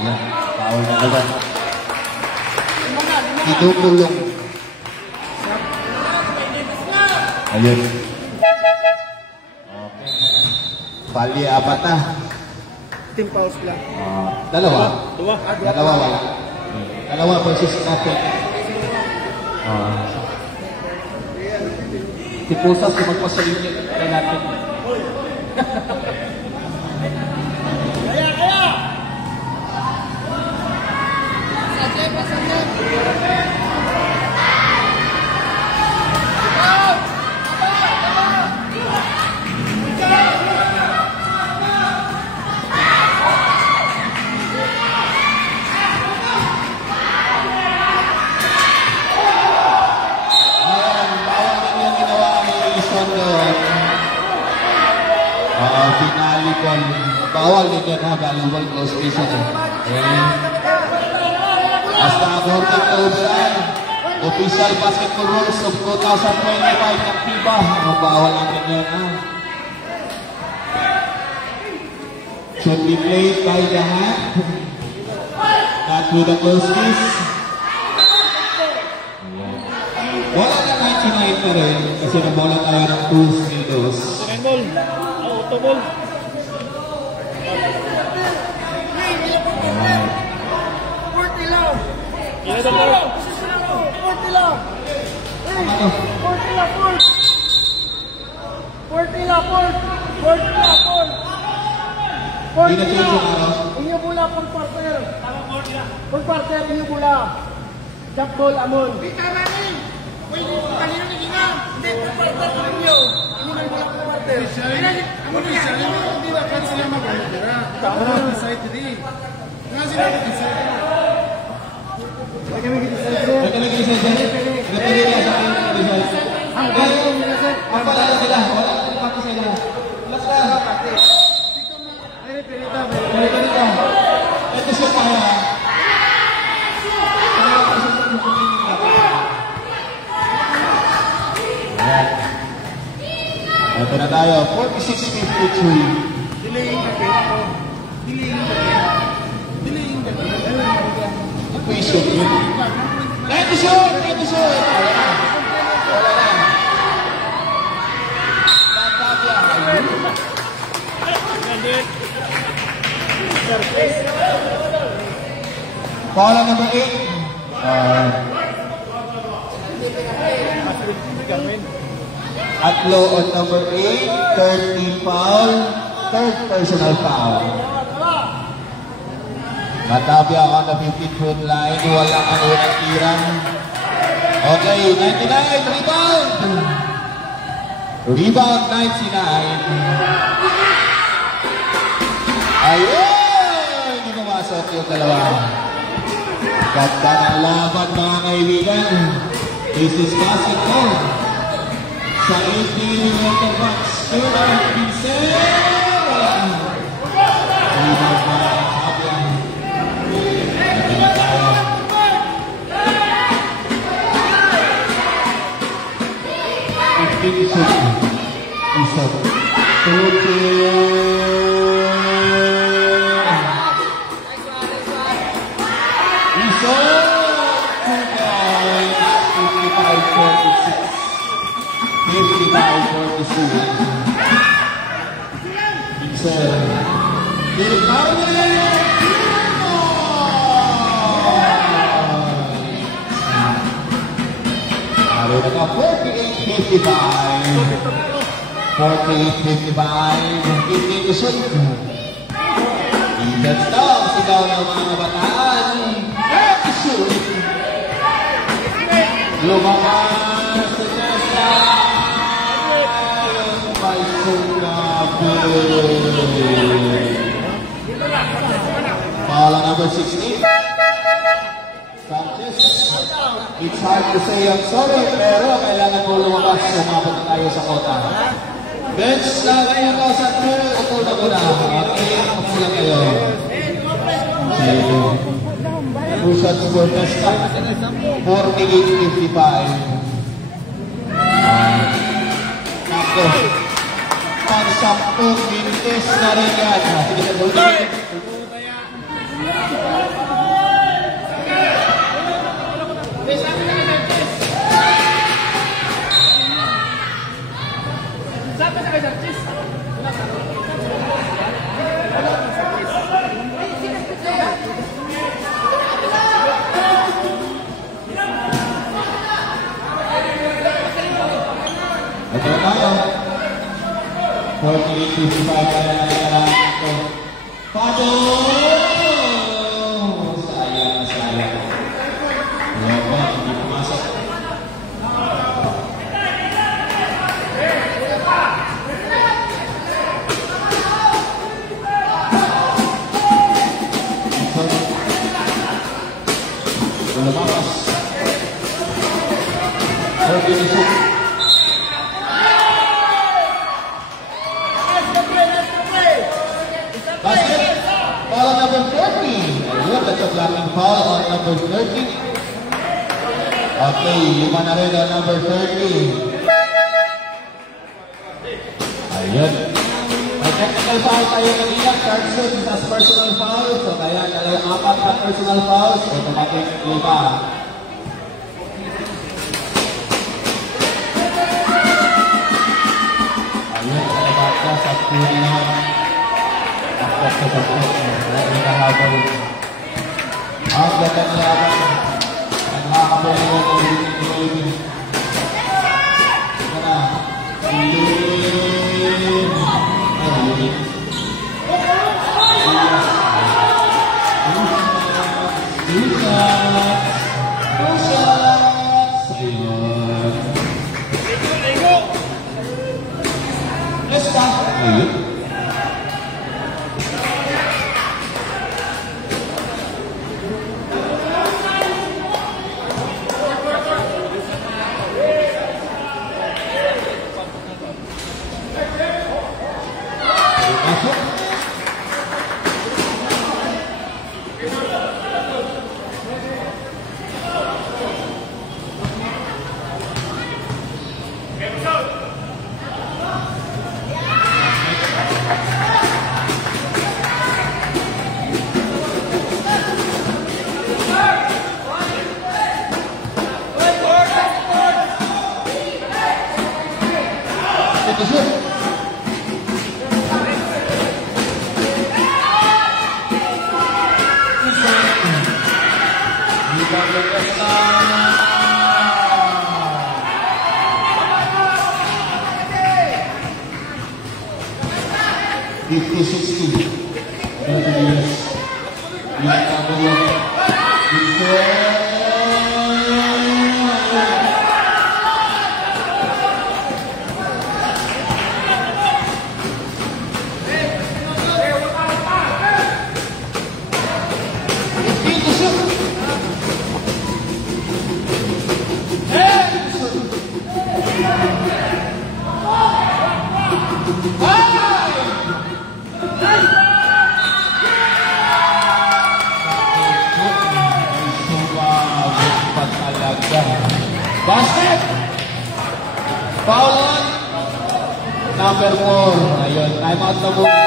na. Foul na agad. Itutulong. Ayun. Okay. Bali, apat na. Team pause lang. Dalawa. Dua. Dalawa wala. Dalawa versus natin. Si Pusas yung magpasalit kay natin. Finale po. Bawal din yan ha, valuable close station eh. Hasta according to official basketball rules of 2025 ng FIBA. Bawal natin yan ha. Should be played by the hand. Not with the close kiss. Wala na 99 pa rin kasi nabola tayo ng 2 sedos. Ball. Auto ball. Ilan ang ball? 40 lang. 40 lang. Inyo bula por quarter. Por quarter inyo bula. Jump ball amon. Tama ni. Pwede ko kanino ni nga. Hindi por quarter inyo. Inyo nang bula por quarter. Amon ni sa inyo hindi ba kan sila magdira. Tama na side di. Nga sila di side. Kami kita side. Kami kita side. Kami kita side. Ang galing nila sir. Ang pala sila. Wala na pati sila. Last na. Perita. Ito siya kaya. Ito na tayo. 46-53. Delaying ka kayo. Ito yung shoot yun. Ito shoot! Wala na. Foul number 8. Atlo on number 8. Third team foul. Third personal foul. Batavia on the 15-foot line. Wala ang unang tirang. Okay, 99. Rebound. Rebound 99. Ayun! Hindi pumasok yung dalawa. Ganda ng laban mga kaibigan. This is basketball. Sa 18 Winterbox. Student Pincel. Rebound na Batavia. Ito na tayo. Isap. So, 2 points, 55-46. 55-46. So, Araw na ka, 48-55. 48-55. Hindi ko shoot. Defense daw, sigaw ng mga bataan. Shoot. Lumabas sa Tessa. May sugabi. Pala number 16. Sanchez. It's hard to say I'm sorry, pero kailangan mo lumabas. Sumabot na tayo sa kota. Bench na kayo ko sa true. Upo na muna. Okay, upo lang kayo. Push out for Testa. 48-55. Tapos, pang-10 minutes na rin yan. Sige na doon. Ito tayo. 48-55 kailangan ito. Pado! Sayang. Wala ba? Hindi pumasok. Lumabas. Organisasyon. Basket, foul on number 30. Ayun, that's a blocking foul on number 30. Okay, lima na rin on number 30. Ayun. May technical foul tayo kanina. Carson has personal foul. So kaya apat na personal fouls. Automatic lima. Ayun, kalabat ka sa Purihan. Akot sa sakot. Ay nahabol. Ang gatang laban. Ang nakakabol mo ng Lilin. Ito na. Lilin. Ayun. Masuk. Basket! Foul on number 4. Ayun, time out na muna.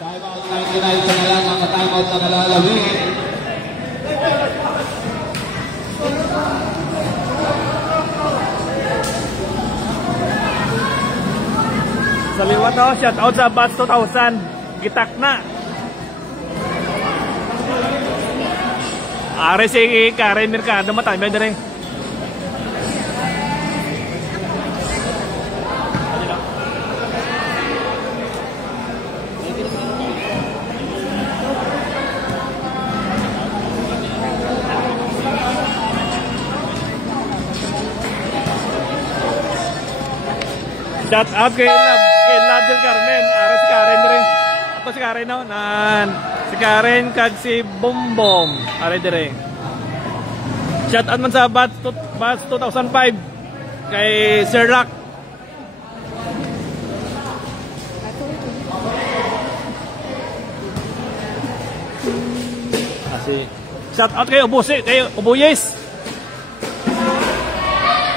Time out 99 sa nalang ang timeout na nalalawin. Sa liwat ako, shout out sa Bats 2000. Gitak na. Are si Karen Mercado matay ba dire? Shout out kay Lab del Carmen. Ara si Karen dire. Ako si Karen no nan si Karen kag si Bombom. Ara dire. Shout out man sa Bats 2005 kay Sir Rock. Kasi shout out kay Ubuyes.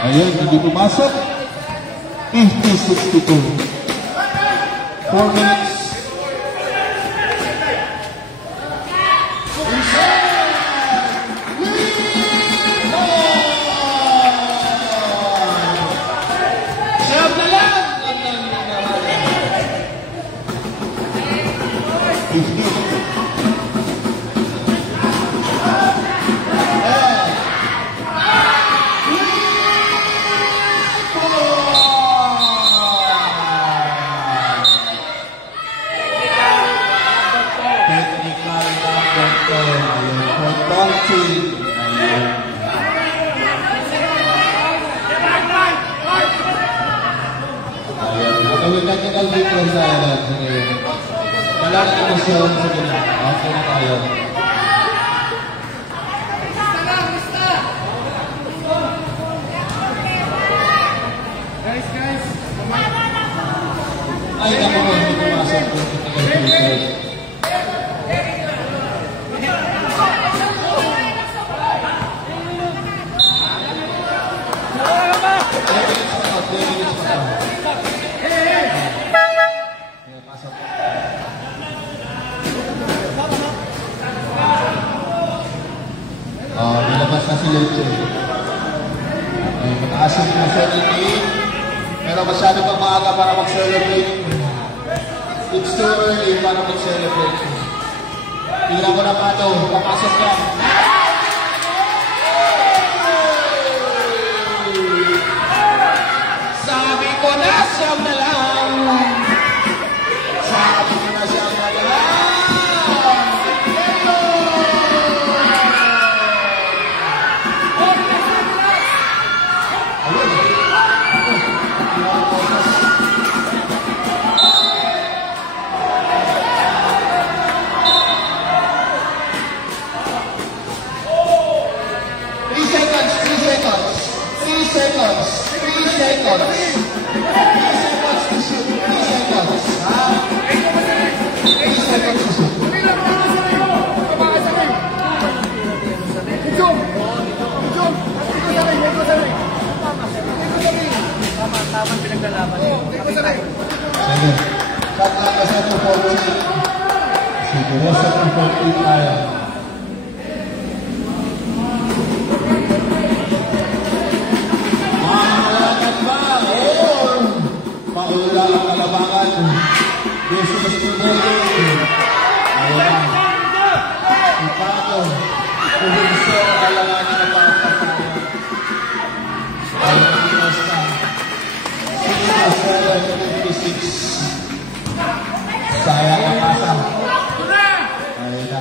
Ayun, hindi pumasok. 50-62. 4 minutes. Sarap na lang! 50. Technical victory sa alam. Walang emosyon sa gina. Okay na tayo. Guys. Ay, naku mo, hindi pumasok po technical victory. Nilabas na si Leche. Mataasok na sa team. Pero masyado pang maaga para mag-celebrate. It's too early para mag-celebrate. Tira ko na pa ito. Papasok ka. Sabi ko na siyam na lang. Sabi ko na siyam na lang. Tamang pinaglalaban niyo. Sakla ka sa 240. Siguro sa 240 tayo. Mahalagan ba? Oo! Paula ang kalabangan. Business to building. Ayan. Ipado. Kuhinso ang alanganin na pangkasaya. Ayan. Saya ang asa. Ayun na.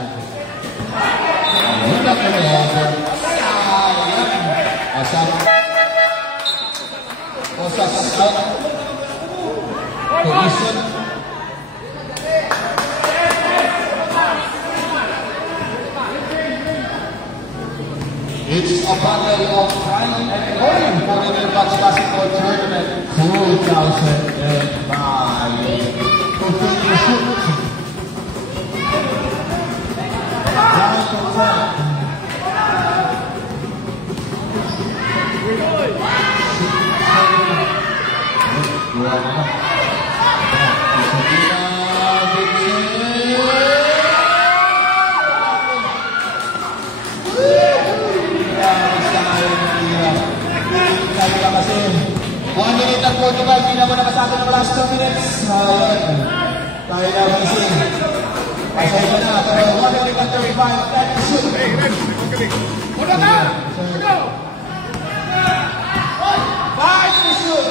Ayun na kaya. Sayang. Asa. Osa sa position. It's a battle of pride and glory for the Nilbats Basketball Tournament 2005. Continue to shoot. Down to 10. yun. Tayo na busy. Pasensya na, pero 135, that is shoot. Una ka! Go! Five to shoot.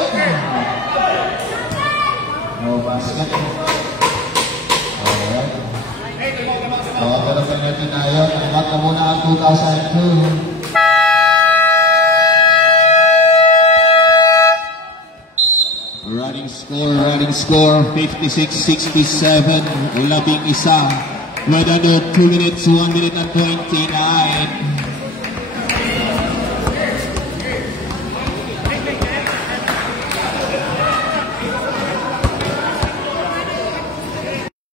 No basket. Alright. Pero penalty na yun. Imat na muna ang 2002. Running score, 56-67, labing isa, with under 2 minutes, 1 minute and 29.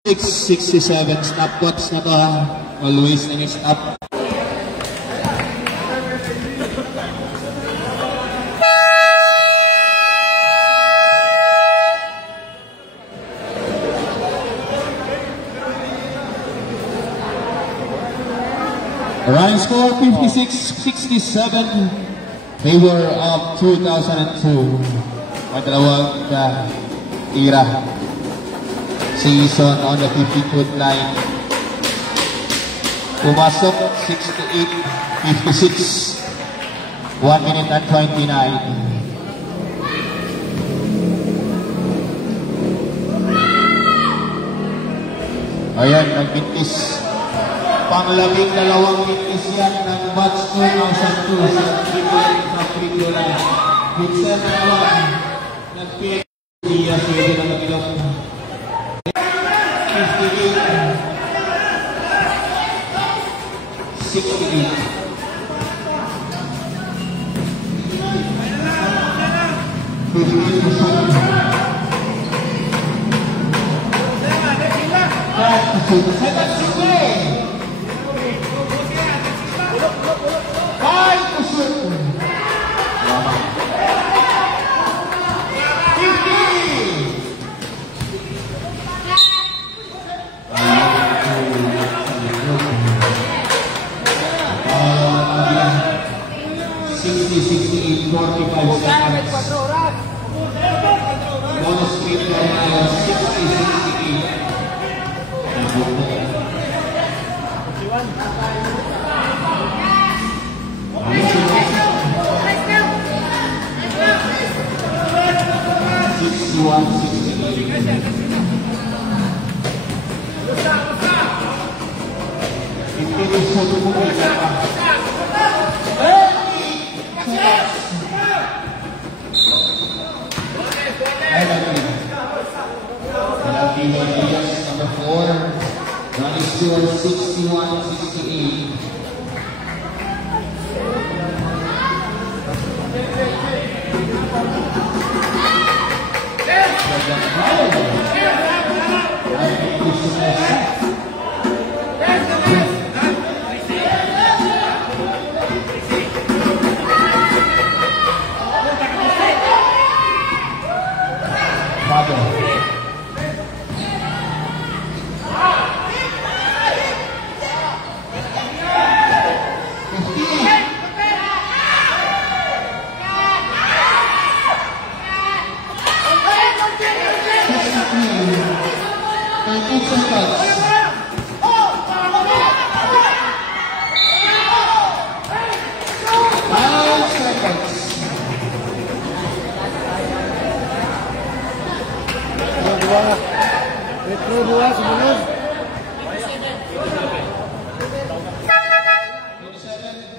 $6.67, stopwatch na to ha, always na yung stop. Running score 56-67, favor of 2002. Madalawang era season on the 50-foot line. Pumasok 68-56, 1 minute and 29. Ayan, nagmintis. Panglabing dalawang mintis yan ng batch 2002 sa Frito line. Vincent Alon, nag-pick. Iya, pwede na mag-ilok. 60-68, 45 seconds. Bonus screen for 61-68.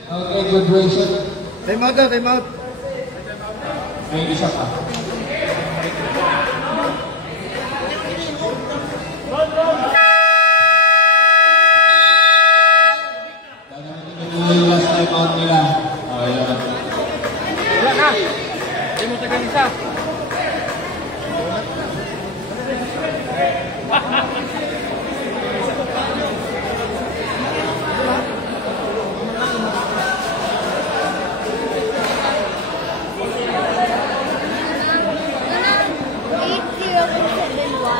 Okay, good duration. Time out daw, time out. May isa pa. Yung last time out nila. Ayan. Wala na. Hindi mo tagal isa.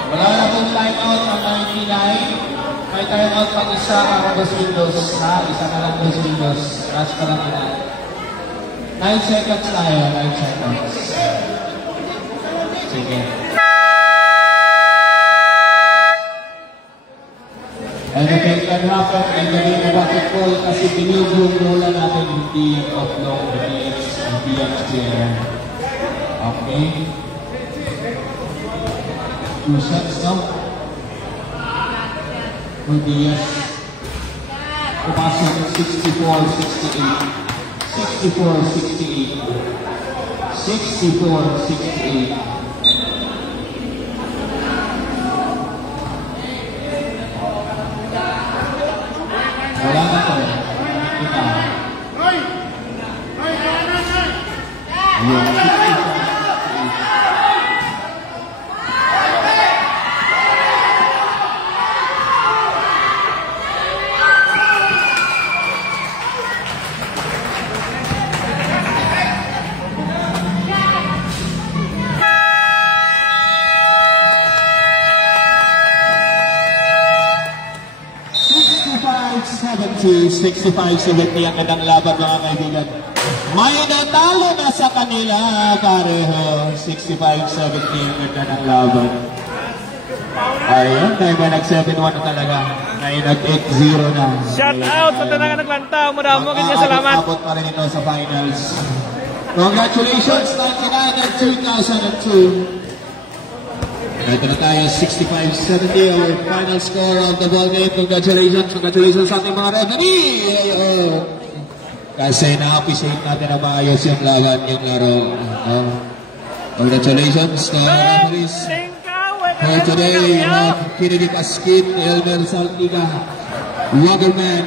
Wala na pong time out ang 99. May time out pang isa ang Dos Windows. Ha? Isa ka lang Dos Windows. Rush ka lang ina. 9 seconds tayo. 9 seconds. Sige. Anything can happen in the game of basketball kasi pinug yung bola natin, hindi yung off-long, hindi yung chair. Okay? 2 shots now. Diaz. Pumasok 64-68. 64-68. 64-68. Wala na to. Kita. Ayun. 65-70 ang gandang laban mga kaibigan. May natalo na sa kanila pareho. 65-70 ang ganda ng laban. Ayun, tayo ba nag-7-1 na talaga? Ngayon nag-8-0 na. Shout out sa tanang naglanta. Mudamo kanya salamat. Abot pa rin ito sa finals. Congratulations 99 and 2002. Ito na tayo, 65-70, our final score of the ball game. Congratulations, congratulations sa ating mga referee. Kasi na-appreciate natin na maayos yung laban, yung laro. Congratulations to our referees. For today, we have Kennedy Pasquin, Elmer Saltiga, Wagerman,